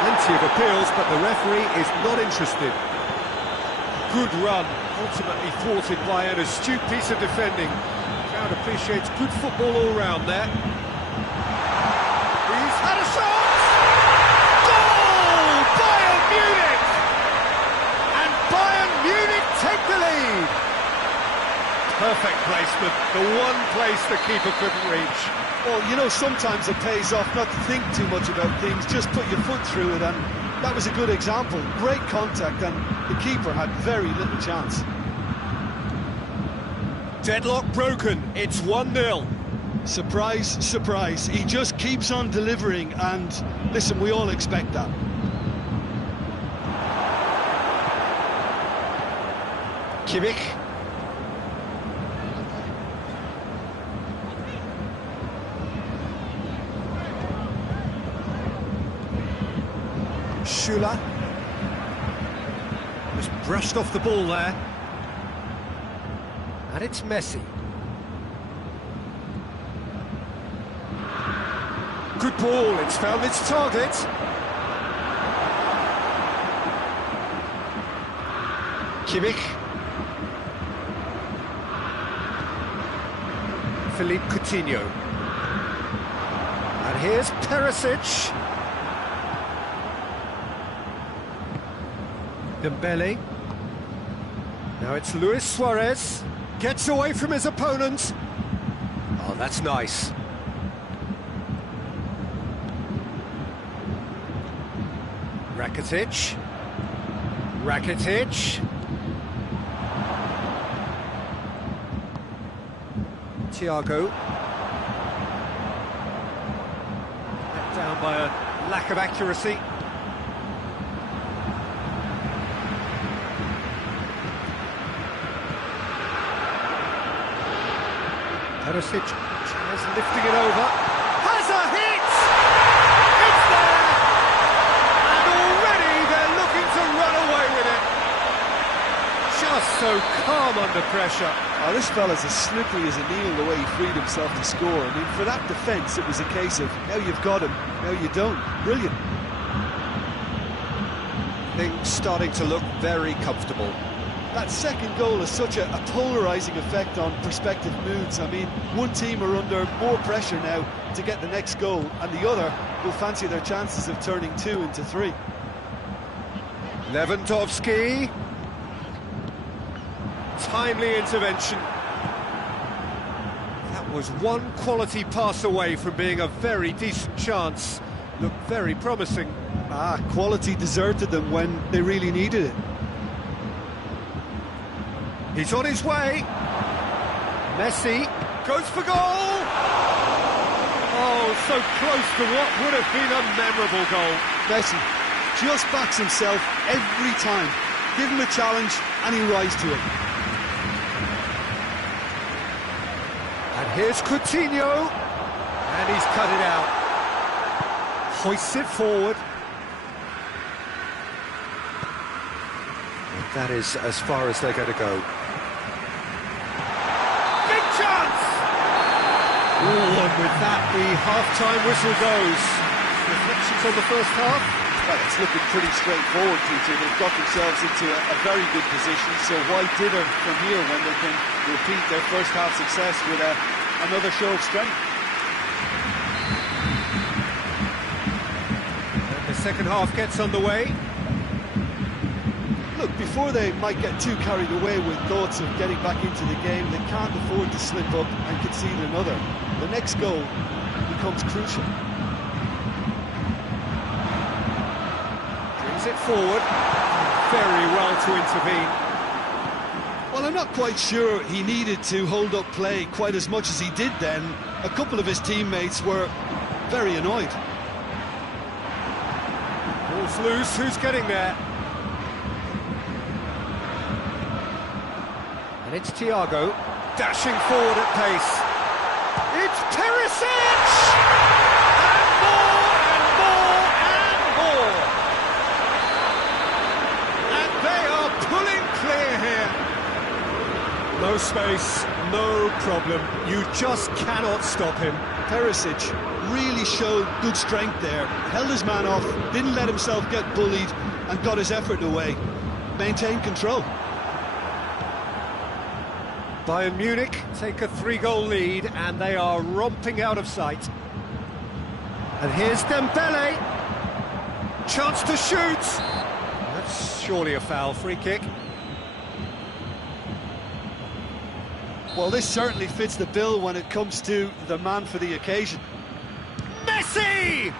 Plenty of appeals, but the referee is not interested. Good run, ultimately thwarted by an astute piece of defending. The crowd appreciates good football all round there. He's had a shot! Goal! Bayern Munich! Bayern Munich take the lead. Perfect placement, the one place the keeper couldn't reach. Well, you know, sometimes it pays off not to think too much about things, just put your foot through it, and that was a good example. Great contact, and the keeper had very little chance. Deadlock broken, it's 1-0. Surprise, surprise, he just keeps on delivering, and listen, we all expect that. Qbee. Schüller. Just brushed off the ball there. And it's Messi. Good ball, it's found its target. Qbee. Philippe Coutinho. And here's Perisic. Dembele. Now it's Luis Suarez. Gets away from his opponent. Oh, that's nice. Rakitic. Rakitic. Thiago. Let down by a lack of accuracy. Perisic tries lifting it over. Has a hit! It's there! And already they're looking to run away with it. Just so calm under pressure. Oh, this fella's as slippery as a needle the way he freed himself to score. I mean, for that defence, it was a case of, now you've got him, now you don't. Brilliant. Things starting to look very comfortable. That second goal has such a polarising effect on prospective moods. I mean, one team are under more pressure now to get the next goal, and the other will fancy their chances of turning 2 into 3. Lewandowski. Timely intervention. That Was one quality pass away from being a very decent chance. Looked very promising. Quality deserted them when they really needed it. He's on his way. Messi goes for goal. Oh, so close to what would have been a memorable goal. Messi just backs himself every time. Give him a challenge and he rises to it. And here's Coutinho. And he's cut it out. Hoists it forward. And that is as far as they're going to go. Big chance! Ooh, and with that, the half-time whistle goes. Reflections on the first half? Well, it's looking pretty straightforward, Peter. They've got themselves into a very good position, so why dither from here when they can repeat their first half success with another show of strength? And the second half gets underway. Look, before they might get too carried away with thoughts of getting back into the game, they can't afford to slip up and concede another. The next goal becomes crucial. Brings it forward. Very well to intervene. Well, I'm not quite sure he needed to hold up play quite as much as he did then. A couple of his teammates were very annoyed. Ball's loose, who's getting there? And it's Thiago, dashing forward at pace. It's Perisic! And more and more and more! And they are pulling clear here. No space, no problem. You just cannot stop him. Perisic really showed good strength there. Held his man off, didn't let himself get bullied, and got his effort away. Maintained control. Bayern Munich take a 3-goal lead and they are romping out of sight. And here's Dembele. Chance to shoot. That's surely a foul. Free kick. Well, this certainly fits the bill when it comes to the man for the occasion. Messi!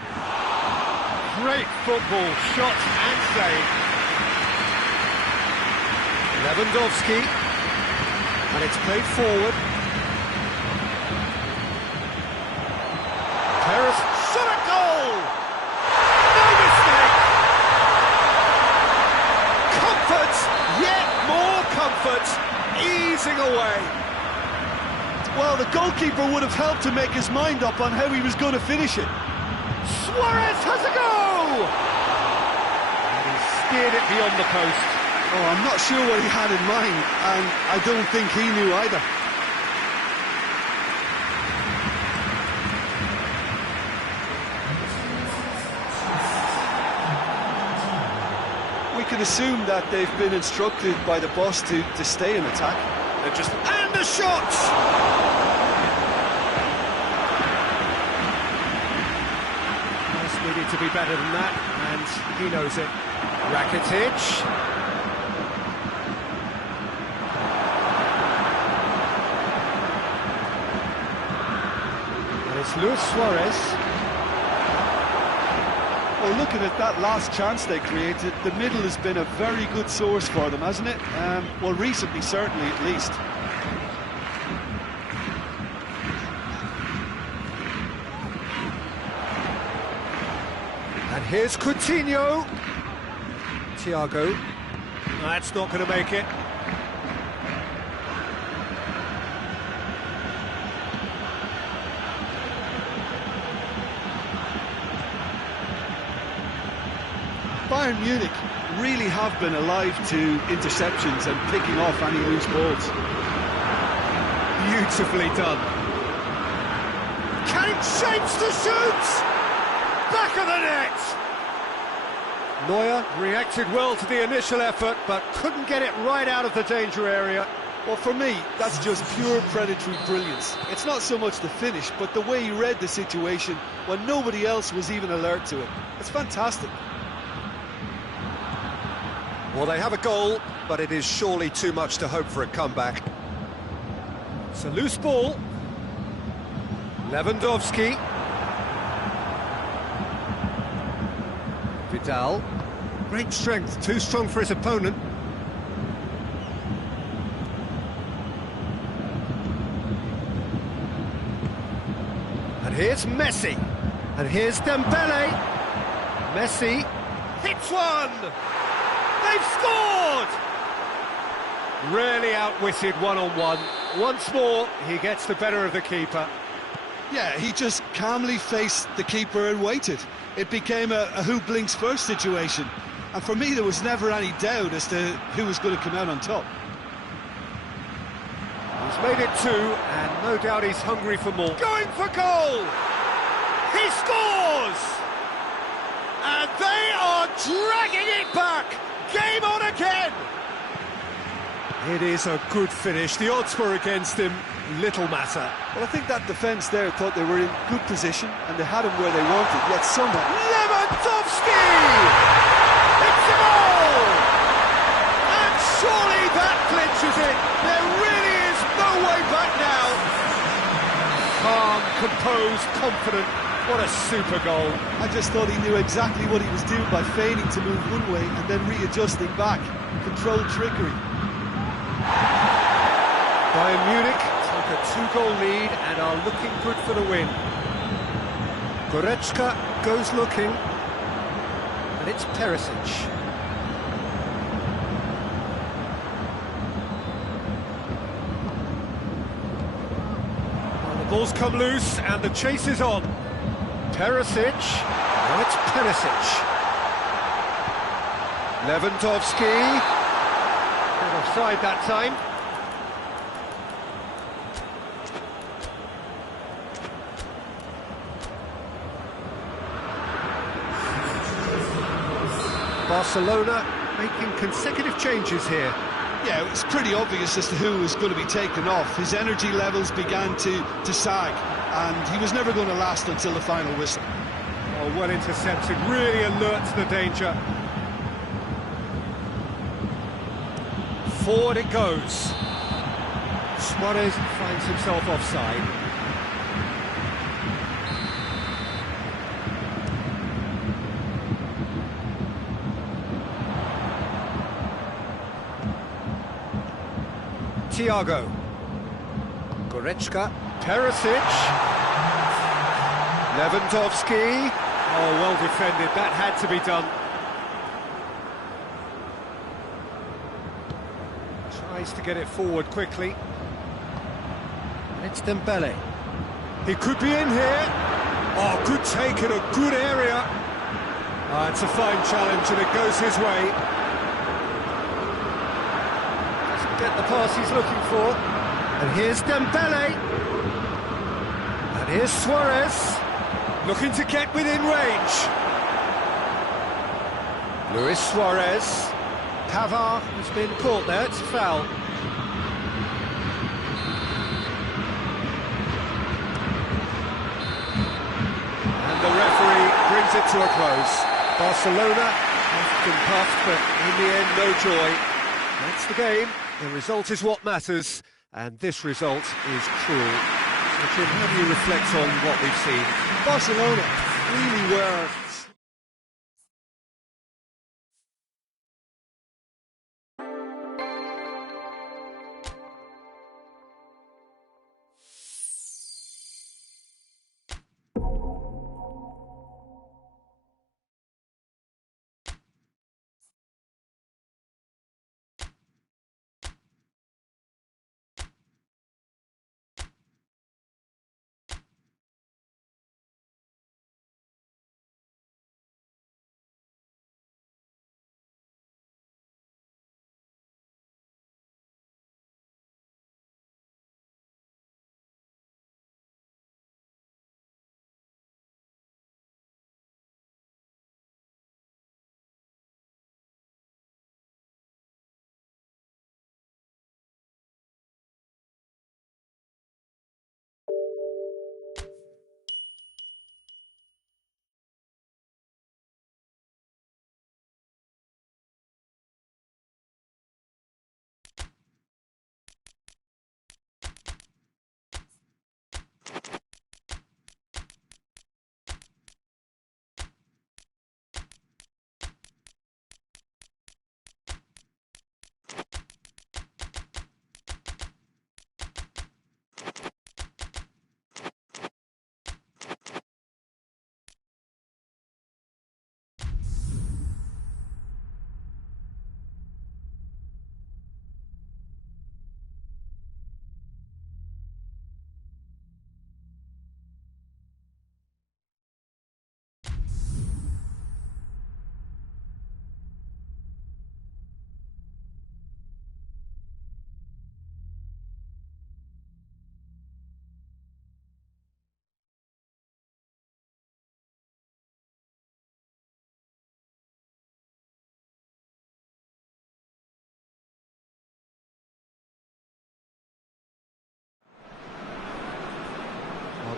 Great football, shot and save. Lewandowski. And it's played forward. Paris shot at goal! No mistake! Comfort, yet more comfort, easing away. Well, the goalkeeper would have helped to make his mind up on how he was going to finish it. Suarez has a go! And he steered it beyond the post. Oh, I'm not sure what he had in mind, and I don't think he knew either. We can assume that they've been instructed by the boss to stay in attack. And the shot! Just needed to be better than that, and he knows it. Rakitic. It's Luis Suarez. Well, looking at that last chance they created, the middle has been a very good source for them, hasn't it? Well, recently, certainly, at least. And here's Coutinho. Thiago. That's not going to make it. Bayern Munich really have been alive to interceptions and picking off any loose balls. Beautifully done. Kane shapes to shoot! Back of the net! Neuer reacted well to the initial effort, but couldn't get it right out of the danger area. Well, for me, that's just pure predatory brilliance. It's not so much the finish, but the way he read the situation when nobody else was even alert to it. It's fantastic. Well, they have a goal, but it is surely too much to hope for a comeback. It's a loose ball. Lewandowski. Vidal. Great strength, too strong for his opponent. And here's Messi. And here's Dembele. Messi hits one! They've scored! Really outwitted one-on-one. Once more, he gets the better of the keeper. Yeah, he just calmly faced the keeper and waited. It became a who blinks first situation. And for me, there was never any doubt as to who was going to come out on top. He's made it two, and no doubt he's hungry for more. Going for goal! He scores! And they are dragging it back! Game on again! It is a good finish. The odds were against him. Little matter. Well, I think that defence there thought they were in good position and they had him where they wanted, yet somehow... Lewandowski! It's a goal! And surely that clinches it. There really is no way back now. Calm, composed, confident. What a super goal. I just thought he knew exactly what he was doing by feigning to move one way and then readjusting back. Controlled trickery. Bayern Munich take a two-goal lead and are looking good for the win. Goretzka goes looking, and it's Perisic. Well, the ball's come loose and the chase is on. Perisic, now it's Perisic. Lewandowski, not offside that time. Barcelona making consecutive changes here. Yeah, it was pretty obvious as to who was going to be taken off. His energy levels began to sag, and he was never going to last until the final whistle. Oh, well intercepted, really alert to the danger. Forward it goes. Suarez finds himself offside. Thiago. Goretzka. Perisic. Lewandowski. Oh, well defended. That had to be done. Tries to get it forward quickly. And it's Dembele. He could be in here. Oh, good take in a good area. It's a fine challenge and it goes his way. Get the pass he's looking for. And here's Dembele. And here's Suarez. Looking to get within range. Luis Suarez. Pavard has been caught there, it's a foul. And the referee brings it to a close. Barcelona often puffed, but in the end, no joy. That's the game. The result is what matters, and this result is cruel. So, Jim, how do you reflect on what we've seen? Barcelona really were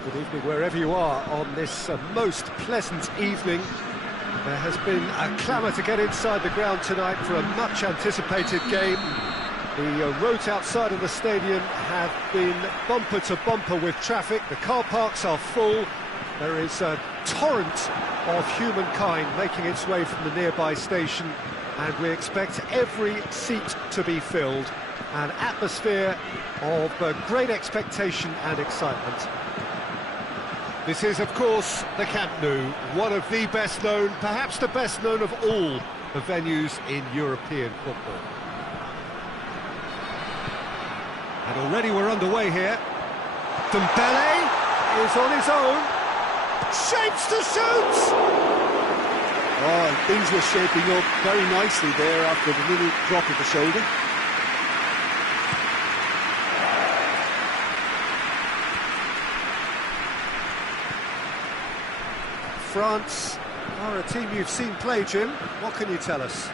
Good evening wherever you are on this most pleasant evening. There has been a clamour to get inside the ground tonight for a much-anticipated game. The roads outside of the stadium have been bumper to bumper with traffic. The car parks are full. There is a torrent of humankind making its way from the nearby station, and we expect every seat to be filled. An atmosphere of great expectation and excitement. This is, of course, the Camp Nou, one of the best known, perhaps the best known of all the venues in European football. And already we're underway here. Dembele is on his own. Shapes to shoot! Oh, things were shaping up very nicely there after the little drop of the shoulder. France are a team you've seen play, Jim. What can you tell us?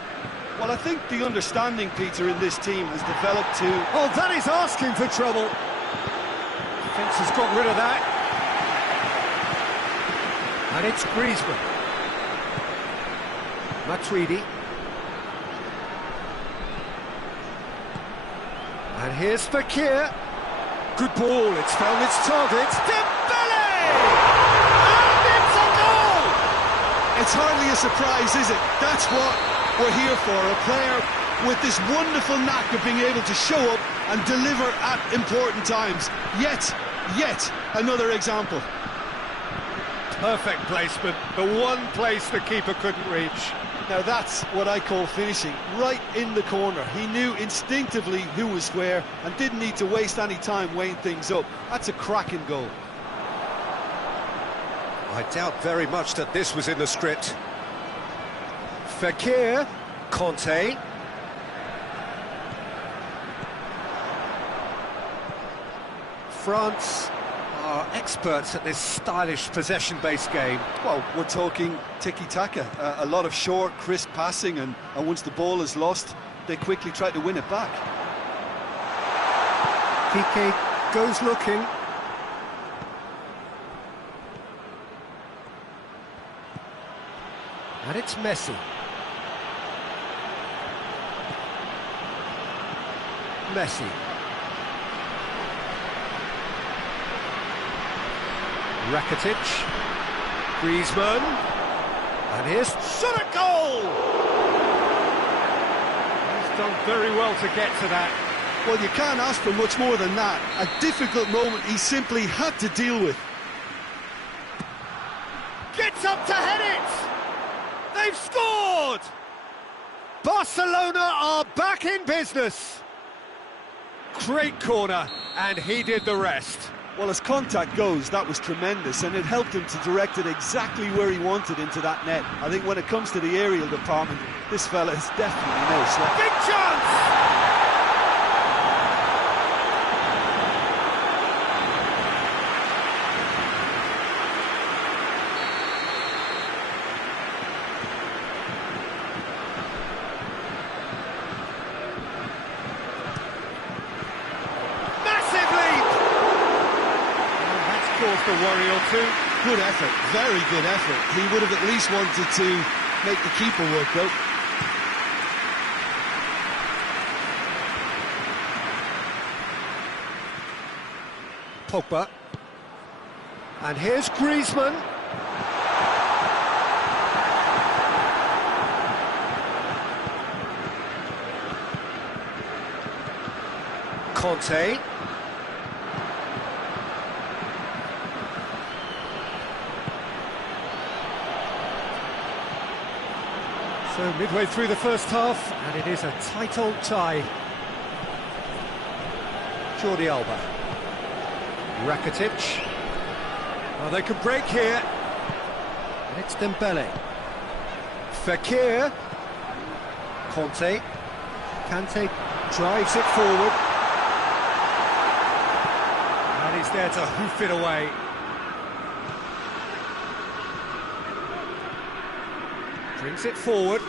Well, I think the understanding, Peter, in this team has developed to... Oh, that is asking for trouble. Defence has got rid of that. And it's Griezmann. Matuidi. And here's Fekir. Good ball, it's found its target. Dembele! It's hardly a surprise, is it? That's what we're here for, a player with this wonderful knack of being able to show up and deliver at important times. Yet another example. Perfect placement, the one place the keeper couldn't reach. Now that's what I call finishing, right in the corner. He knew instinctively who was where and didn't need to waste any time weighing things up. That's a cracking goal. I doubt very much that this was in the script. Fekir, Conte. France are experts at this stylish possession-based game. Well, we're talking tiki-taka, a lot of short, crisp passing, and once the ball is lost, they quickly try to win it back. Piqué goes looking. And it's Messi. Messi. Rakitic. Griezmann. And here's shot at goal! He's done very well to get to that. Well, you can't ask for much more than that. A difficult moment he simply had to deal with. Gets up to head it! They've scored! Barcelona are back in business. Great corner, and he did the rest. Well, as contact goes, that was tremendous, and it helped him to direct it exactly where he wanted into that net. I think when it comes to the aerial department, this fella is definitely no slouch. Big chance! The worry or two. Good effort, very good effort. He would have at least wanted to make the keeper work though. Pogba. And here's Griezmann. Conte. So midway through the first half, and it is a tight old tie. Jordi Alba. Rakitic. Well, they could break here. And it's Dembele. Fekir. Conte. Kante drives it forward. And he's there to hoof it away. Brings it forward.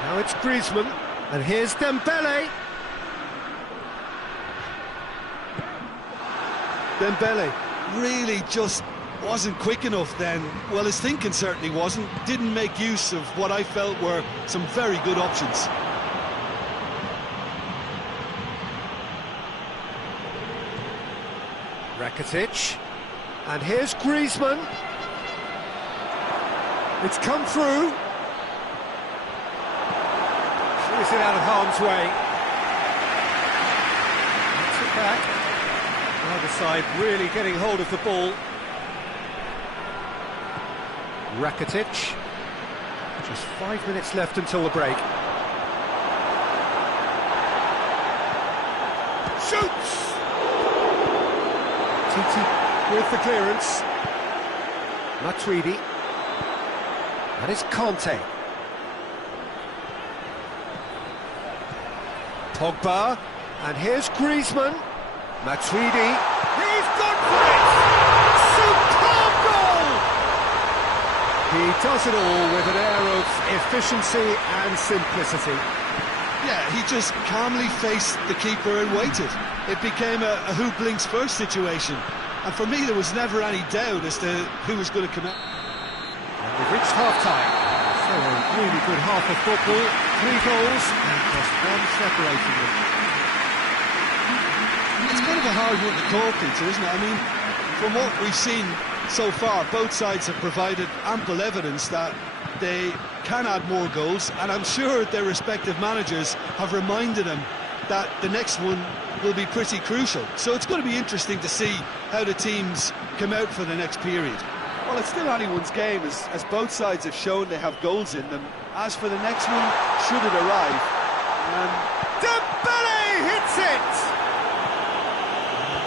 Now it's Griezmann. And here's Dembele. Dembele really just wasn't quick enough then. Well, his thinking certainly wasn't. Didn't make use of what I felt were some very good options. Rakitic. And here's Griezmann. It's come through. Is it out of harm's way? Gets it back. Either side really getting hold of the ball. Rakitic. Just 5 minutes left until the break. Shoots! Titi with the clearance. Matuidi. And it's Conte. Pogba. And here's Griezmann. Matuidi. He's gone for it! Superb goal! He does it all with an air of efficiency and simplicity. Yeah, he just calmly faced the keeper and waited. It became a who blinks first situation. And for me, there was never any doubt as to who was going to come out. And we've reached half-time. So a really good half of football. 3 goals and just one separating them. It's kind of a hard one to call, Peter, isn't it? I mean, from what we've seen so far, both sides have provided ample evidence that they can add more goals, and I'm sure their respective managers have reminded them that the next one will be pretty crucial. So it's going to be interesting to see how the teams come out for the next period. Well, it's still anyone's game, as both sides have shown they have goals in them. As for the next one, should it arrive? Dembele hits it!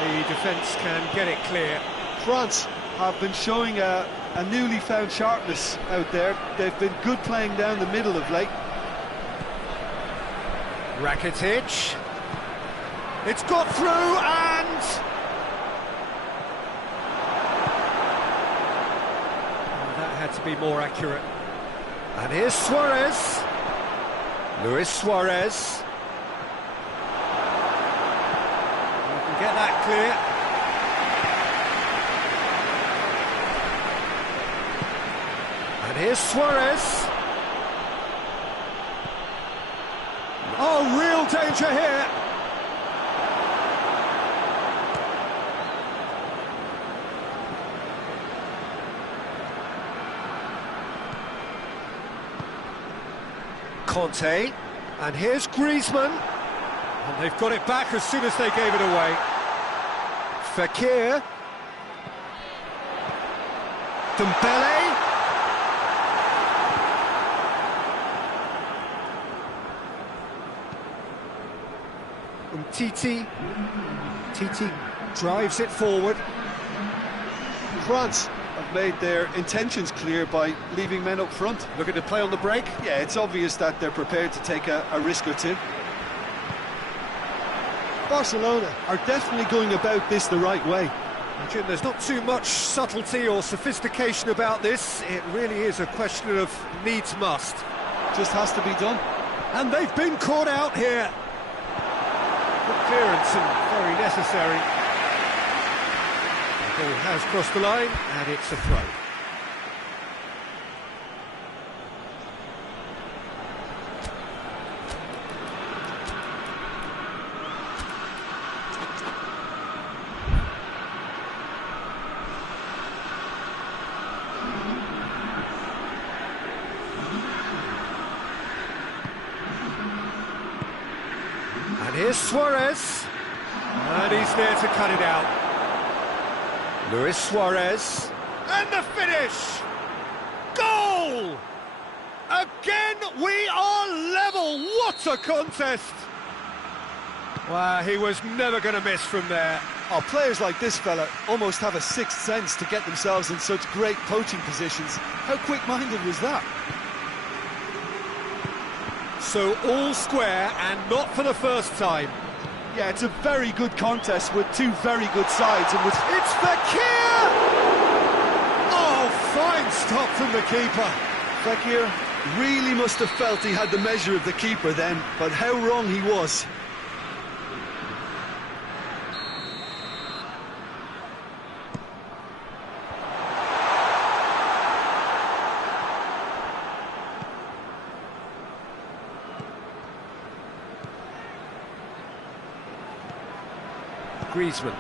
The defence can get it clear. France have been showing a newly found sharpness out there. They've been good playing down the middle of late. Rakitic. It's got through and... Oh, that had to be more accurate. And here's Suarez. Luis Suarez. You can get that clear. And here's Suarez. Oh, real danger here. Conte. And here's Griezmann. And they've got it back as soon as they gave it away. Fekir. Dembele. Titi drives it forward. France have made their intentions clear by leaving men up front. Looking to play on the break. Yeah, it's obvious that they're prepared to take a risk or two. Barcelona are definitely going about this the right way. Jim, there's not too much subtlety or sophistication about this. It really is a question of needs must. Just has to be done. And they've been caught out here. Good clearance and very necessary. The ball has crossed the line and it's a throw. And here's Suarez, and he's there to cut it out. Luis Suarez, and the finish! Goal! Again, we are level. What a contest! Wow, he was never going to miss from there. Oh, players like this fella almost have a sixth sense to get themselves in such great poaching positions. How quick-minded was that? So all square, and not for the first time. Yeah, it's a very good contest with two very good sides, and with... It's Fekir! Oh, fine stop from the keeper. Fekir Really must have felt he had the measure of the keeper then, but how wrong he was. Griezmann.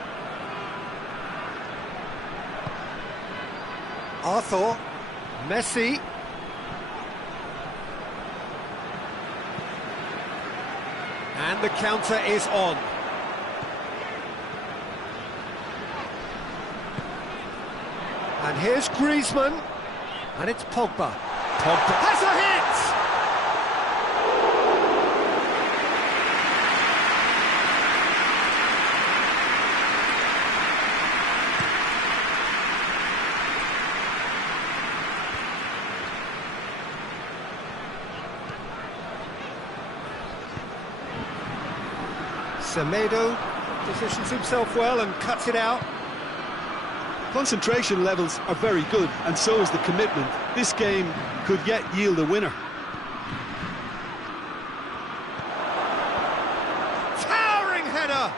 Arthur. Messi. And the counter is on. And here's Griezmann. And it's Pogba. Pogba has a hit! Semedo positions himself well and cuts it out. Concentration levels are very good, and so is the commitment. This game could yet yield a winner. Towering header!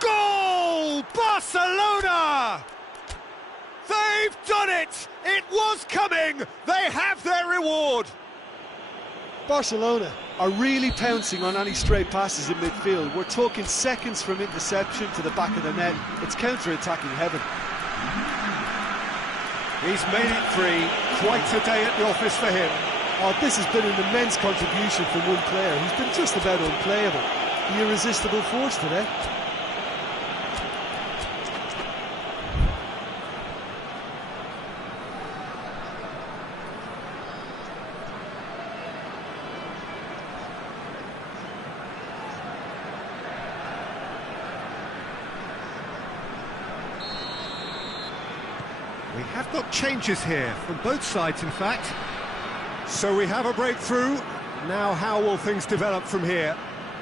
Goal! Barcelona! They've done it! It was coming! They have their reward! Barcelona are really pouncing on any stray passes in midfield. We're talking seconds from interception to the back of the net. It's counter-attacking heaven. He's made it three. Quite a day at the office for him. Oh, this has been an immense contribution from one player who's been just about unplayable. The irresistible force today. We have got changes here, from both sides in fact. So we have a breakthrough. Now how will things develop from here?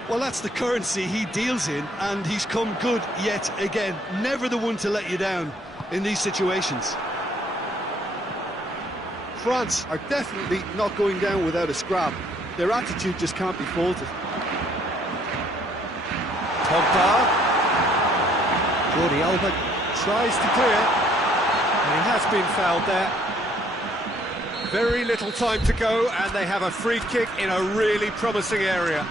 Well, that's the currency he deals in, and he's come good yet again. Never the one to let you down in these situations. France are definitely not going down without a scrap. Their attitude just can't be faulted. Pogba. Jordi Alba tries to clear. And he has been fouled there. Very little time to go, and they have a free kick in a really promising area.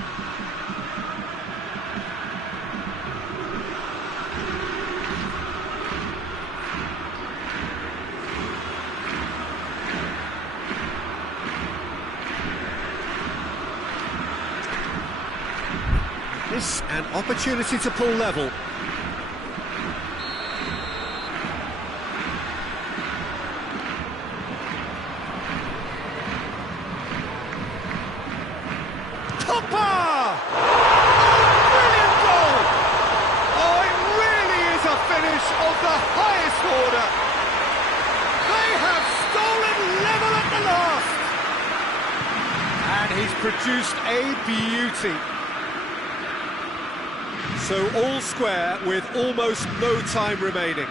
This an opportunity to pull level. Pogba! Brilliant goal! Oh, it really is a finish of the highest order. They have stolen level at the last. And he's produced a beauty. So all square with almost no time remaining.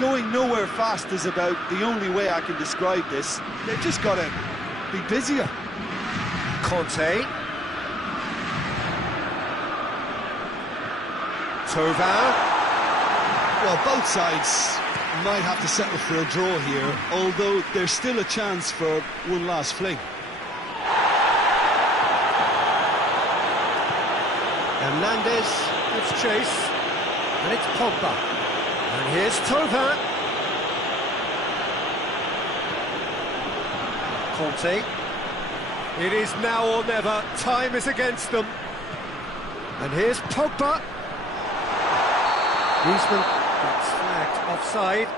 Going nowhere fast is about the only way I can describe this. They've just got to be busier. Conte. Thauvin. Well, both sides might have to settle for a draw here, although there's still a chance for one last fling. Hernandez gives chase, and it's Pogba. And here's Thauvin. Conte. It is now or never. Time is against them. And here's Pogba. Griezmann gets flagged offside.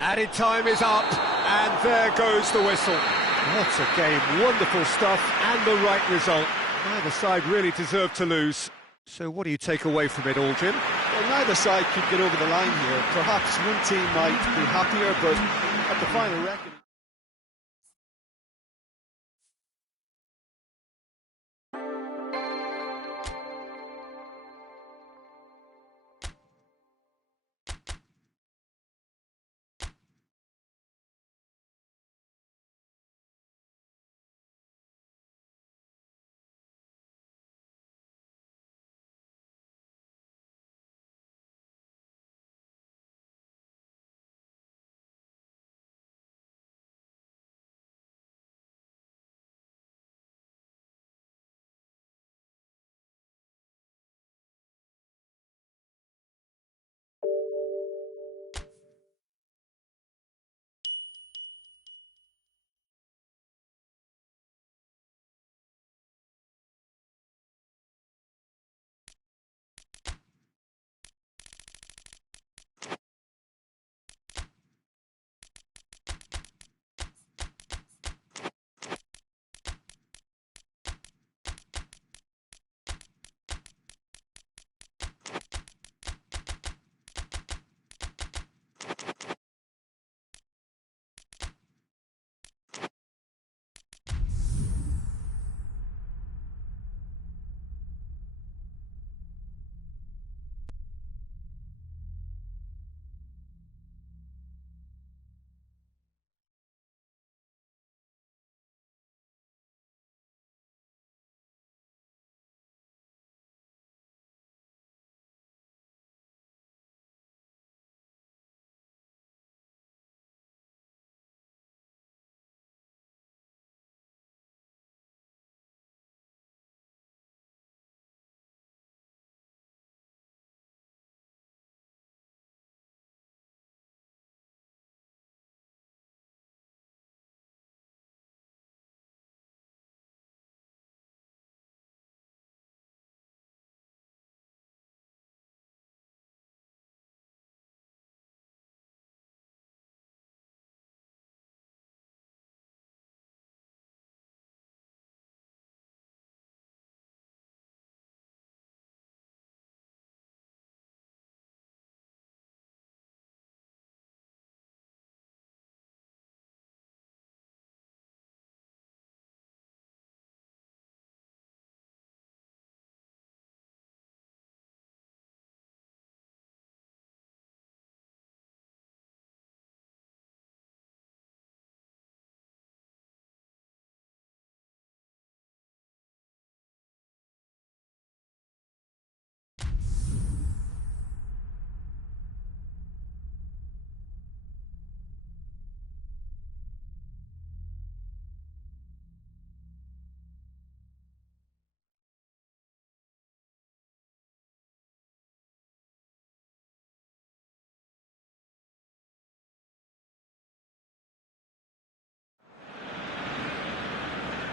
Added time is up, and there goes the whistle. What a game, wonderful stuff, and the right result. Neither side really deserved to lose. So what do you take away from it all, Jim? Well, neither side could get over the line here. Perhaps one team might be happier, but at the final reckoning...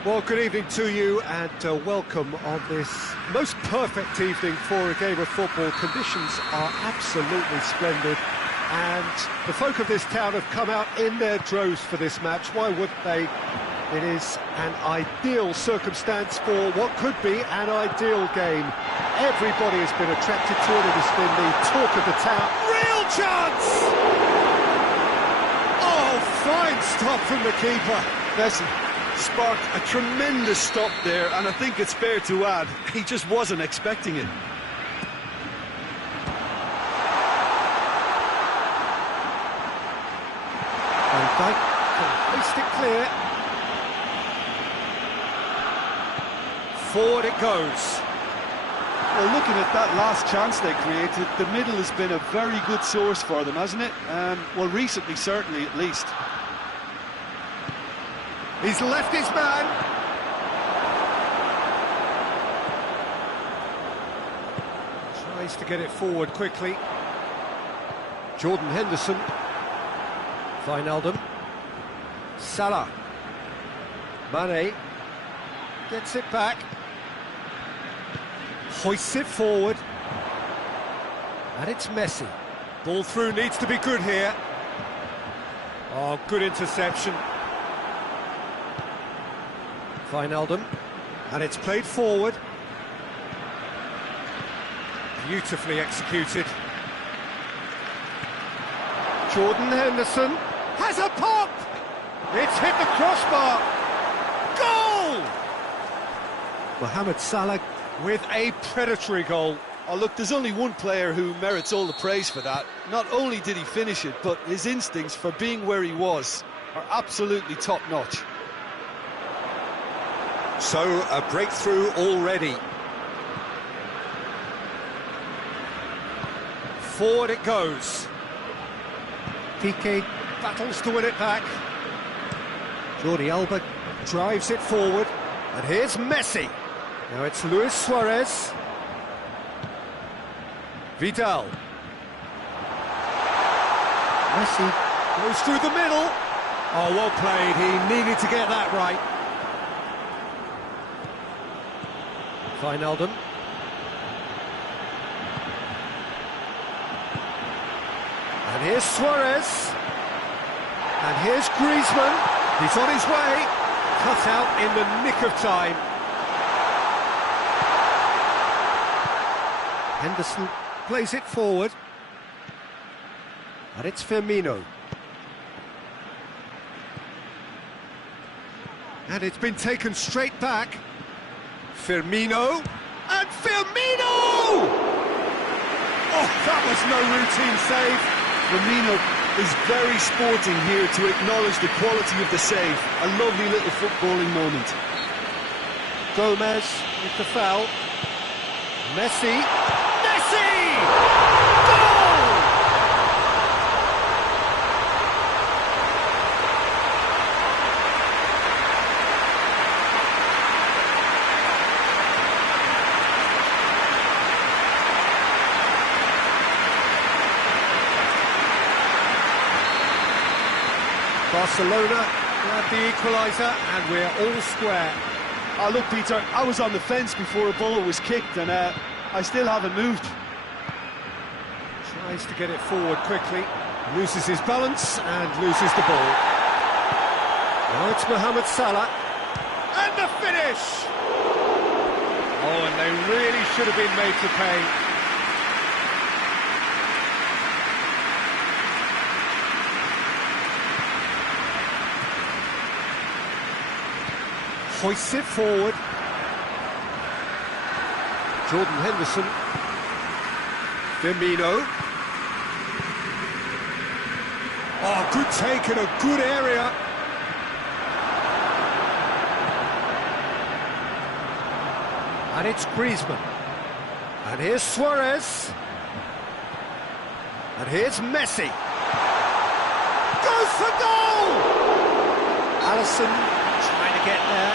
Well, good evening to you and welcome on this most perfect evening for a game of football. Conditions are absolutely splendid and the folk of this town have come out in their droves for this match. Why wouldn't they? It is an ideal circumstance for what could be an ideal game. Everybody has been attracted to it. It has been the talk of the town. Real chance! Oh, fine stop from the keeper. Listen, sparked a tremendous stop there, and I think it's fair to add, he just wasn't expecting it. Van Dijk can hoist it clear. Forward it goes. Well, looking at that last chance they created, the middle has been a very good source for them, hasn't it? Well, recently, certainly, at least. He's left his man. Tries to get it forward quickly. Jordan Henderson. Wijnaldum. Salah. Mane. Gets it back. Hoists it forward. And it's Messi. Ball through needs to be good here. Oh, good interception. Wijnaldum, and it's played forward. Beautifully executed. Jordan Henderson has a pop! It's hit the crossbar! Goal! Mohamed Salah with a predatory goal. Oh, look, there's only one player who merits all the praise for that. Not only did he finish it, but his instincts for being where he was are absolutely top-notch. So, a breakthrough already. Forward it goes. Piqué battles to win it back. Jordi Alba drives it forward. And here's Messi. Now it's Luis Suarez. Vidal. Messi goes through the middle. Oh, well played. He needed to get that right. Wijnaldum. And here's Suarez. And here's Griezmann. He's on his way. Cut out in the nick of time. Henderson plays it forward. And it's Firmino. And it's been taken straight back. Firmino, and Firmino! Oh, that was no routine save. Firmino is very sporting here to acknowledge the quality of the save. A lovely little footballing moment. Gomez with the foul. Messi. Messi! Goal! Barcelona grab the equaliser and we're all square. Oh, look, Peter, I was on the fence before a ball was kicked and I still haven't moved. Tries to get it forward quickly, loses his balance and loses the ball. Now it's Mohamed Salah. And the finish! Oh, and they really should have been made to pay. Hoists it forward. Jordan Henderson. Firmino. Oh, good take in a good area. And it's Griezmann. And here's Suarez. And here's Messi. Goes for goal! Alisson trying to get there.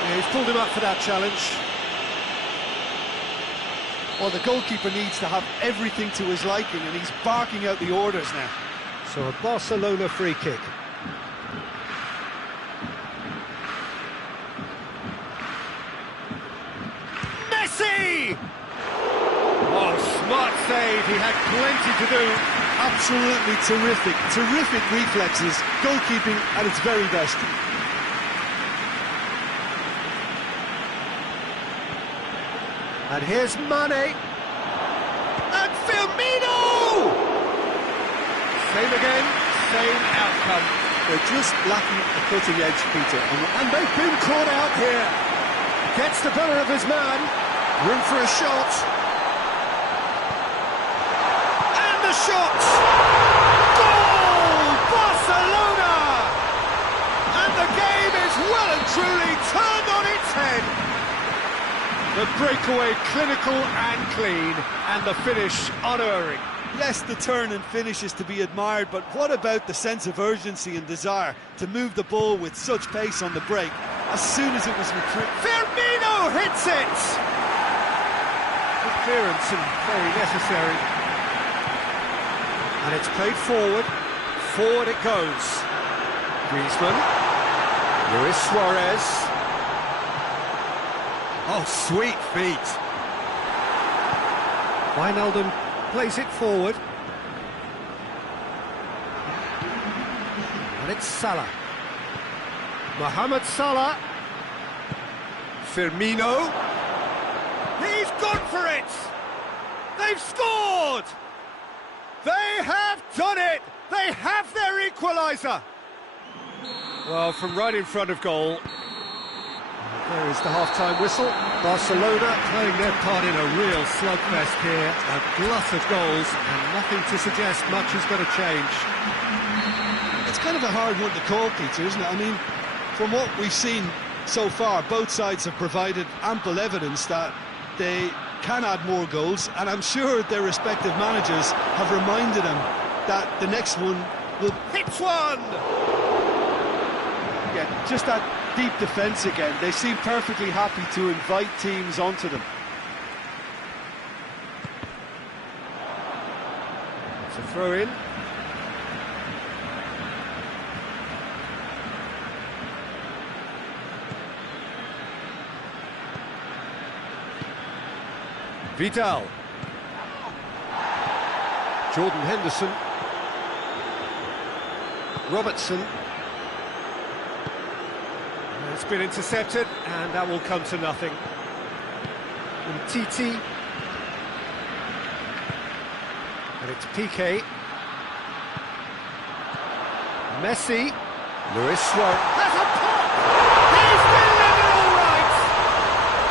Yeah, he's pulled him up for that challenge. Well, the goalkeeper needs to have everything to his liking, and he's barking out the orders now. So a Barcelona free kick. Smart save, he had plenty to do. Absolutely terrific, terrific reflexes, goalkeeping at its very best. And here's Mane. And Firmino! Same again, same outcome. They're just lacking a cutting edge, Peter. And they've been caught out here. Gets the better of his man. Room for a shot. And the shot! Goal! Barcelona! And the game is well and truly turned on its head. The breakaway clinical and clean, and the finish unerring. Yes, the turn and finish is to be admired, but what about the sense of urgency and desire to move the ball with such pace on the break as soon as it was retrieved? Firmino hits it! Good clearance and very necessary. And it's played forward. Forward it goes. Griezmann. Luis Suarez. Oh, sweet feet. Wijnaldum plays it forward. And it's Salah. Mohamed Salah. Firmino. He's gone for it! They've scored! They have done it! They have their equaliser! Well, from right in front of goal. There is the half-time whistle. Barcelona playing their part in a real slugfest here. A glut of goals and nothing to suggest much is going to change. It's kind of a hard one to call, Peter, isn't it? I mean, from what we've seen so far, both sides have provided ample evidence that they can add more goals, and I'm sure their respective managers have reminded them that the next one will... Hits one! Yeah, just that deep defence again. They seem perfectly happy to invite teams onto them. It's a throw-in. Vidal. Jordan Henderson. Robertson. It's been intercepted, and that will come to nothing. And Titi. And it's Piqué. Messi. Luis Suarez. Has a pop! He's delivered all right!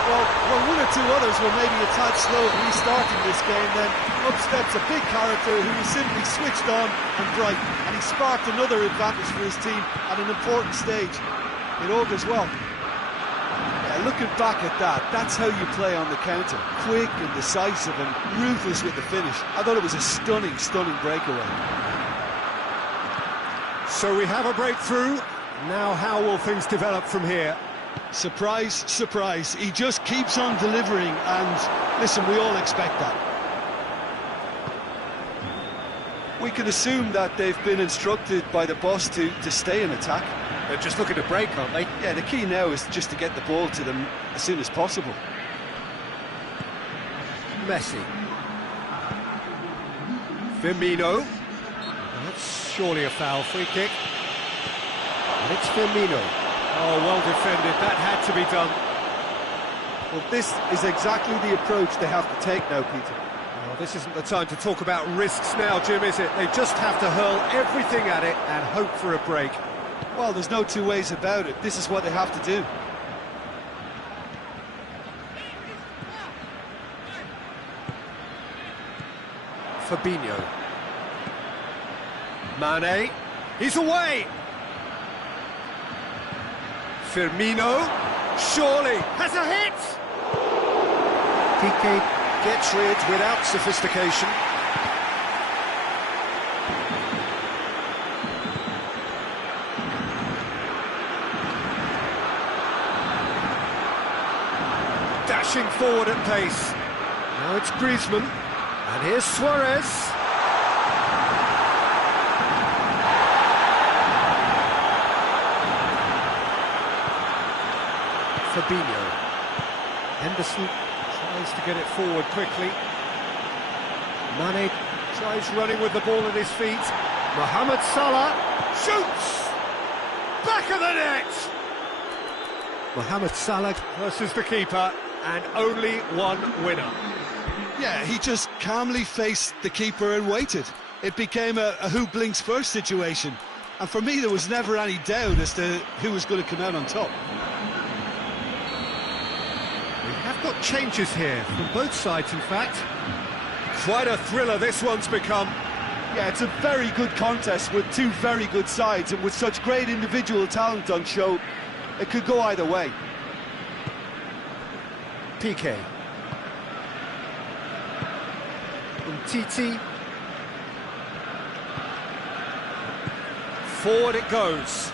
Well, one or two others were maybe a tad slow at restarting this game, then up steps a big character who was simply switched on and bright, and he sparked another advantage for his team at an important stage. It augurs well. Yeah, looking back at that, that's how you play on the counter. Quick and decisive and ruthless with the finish. I thought it was a stunning, stunning breakaway. So we have a breakthrough. Now how will things develop from here? Surprise, surprise. He just keeps on delivering, and listen, we all expect that. We can assume that they've been instructed by the boss to stay in attack. They're just looking to break, aren't they? Yeah, the key now is just to get the ball to them as soon as possible. Messi. Firmino. That's surely a foul. Free kick. And it's Firmino. Oh, well defended. That had to be done. Well, this is exactly the approach they have to take now, Peter. Well, this isn't the time to talk about risks now, Jim, is it? They just have to hurl everything at it and hope for a break. Well, there's no two ways about it. This is what they have to do. Fabinho. Mane. He's away. Firmino. Surely has a hit. Piqué gets rid without sophistication. Dashing forward at pace. Now it's Griezmann. And here's Suarez. Fabinho. Henderson tries to get it forward quickly. Mane tries running with the ball at his feet. Mohamed Salah shoots! Back of the net! Mohamed Salah versus the keeper, and only one winner. Yeah, he just calmly faced the keeper and waited. It became a who blinks first situation. And for me, there was never any doubt as to who was going to come out on top. We have got changes here from both sides, in fact. Quite a thriller this one's become. Yeah, it's a very good contest with two very good sides, and with such great individual talent on show, it could go either way. Piqué. Umtiti. Forward it goes.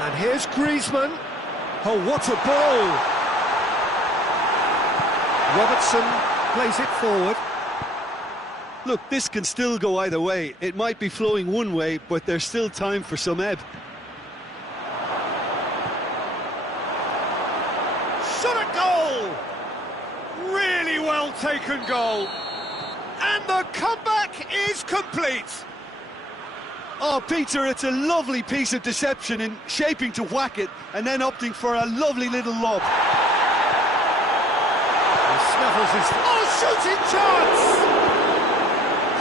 And here's Griezmann. Oh, what a ball! Robertson plays it forward. Look, this can still go either way. It might be flowing one way, but there's still time for some ebb. Shot at goal! Really well taken goal. And the comeback is complete. Oh, Peter, it's a lovely piece of deception in shaping to whack it and then opting for a lovely little lob. He snuffles his... Oh, shooting chance!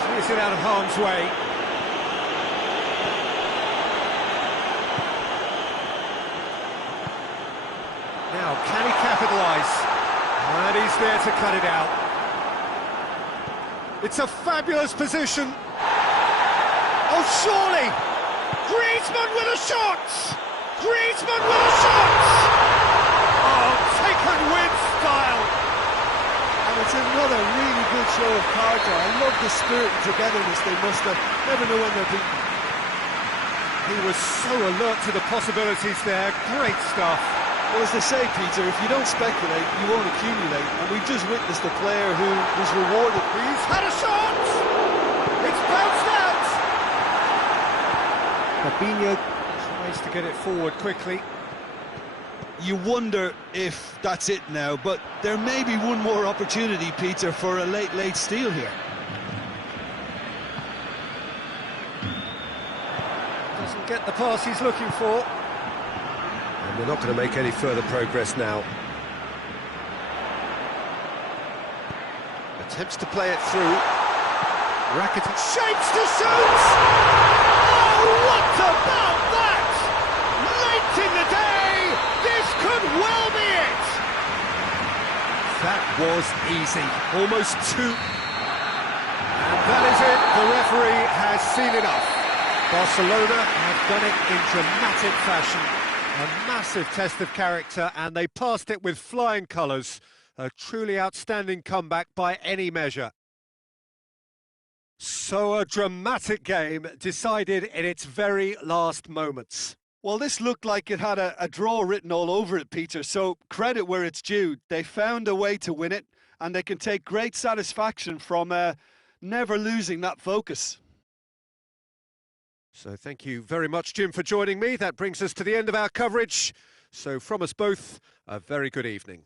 Clears it out of harm's way. Now, can he capitalise? And he's there to cut it out. It's a fabulous position. Oh, surely! Griezmann with a shot! Griezmann with a shot! Oh, taken with style! And it's another really good show of character. I love the spirit and togetherness they must have. Never know when they're beaten. He was so alert to the possibilities there. Great stuff. Well, as they say, Peter, if you don't speculate, you won't accumulate. And we've just witnessed a player who was rewarded. He's had a shot! It's bounced out! Fabinho tries to get it forward quickly. You wonder if that's it now, but there may be one more opportunity, Peter, for a late steal here. Doesn't get the pass he's looking for. And they're not going to make any further progress now. Attempts to play it through. Rakitic shapes to shoot! Oh, what about that? Late in the day, this could well be it! That was easy, almost two. And that is it, the referee has seen enough. Barcelona have done it in dramatic fashion. A massive test of character, and they passed it with flying colours. A truly outstanding comeback by any measure. So a dramatic game decided in its very last moments. Well, this looked like it had a draw written all over it, Peter, so credit where it's due. They found a way to win it, and they can take great satisfaction from never losing that focus. So thank you very much, Jim, for joining me. That brings us to the end of our coverage. So from us both, a very good evening.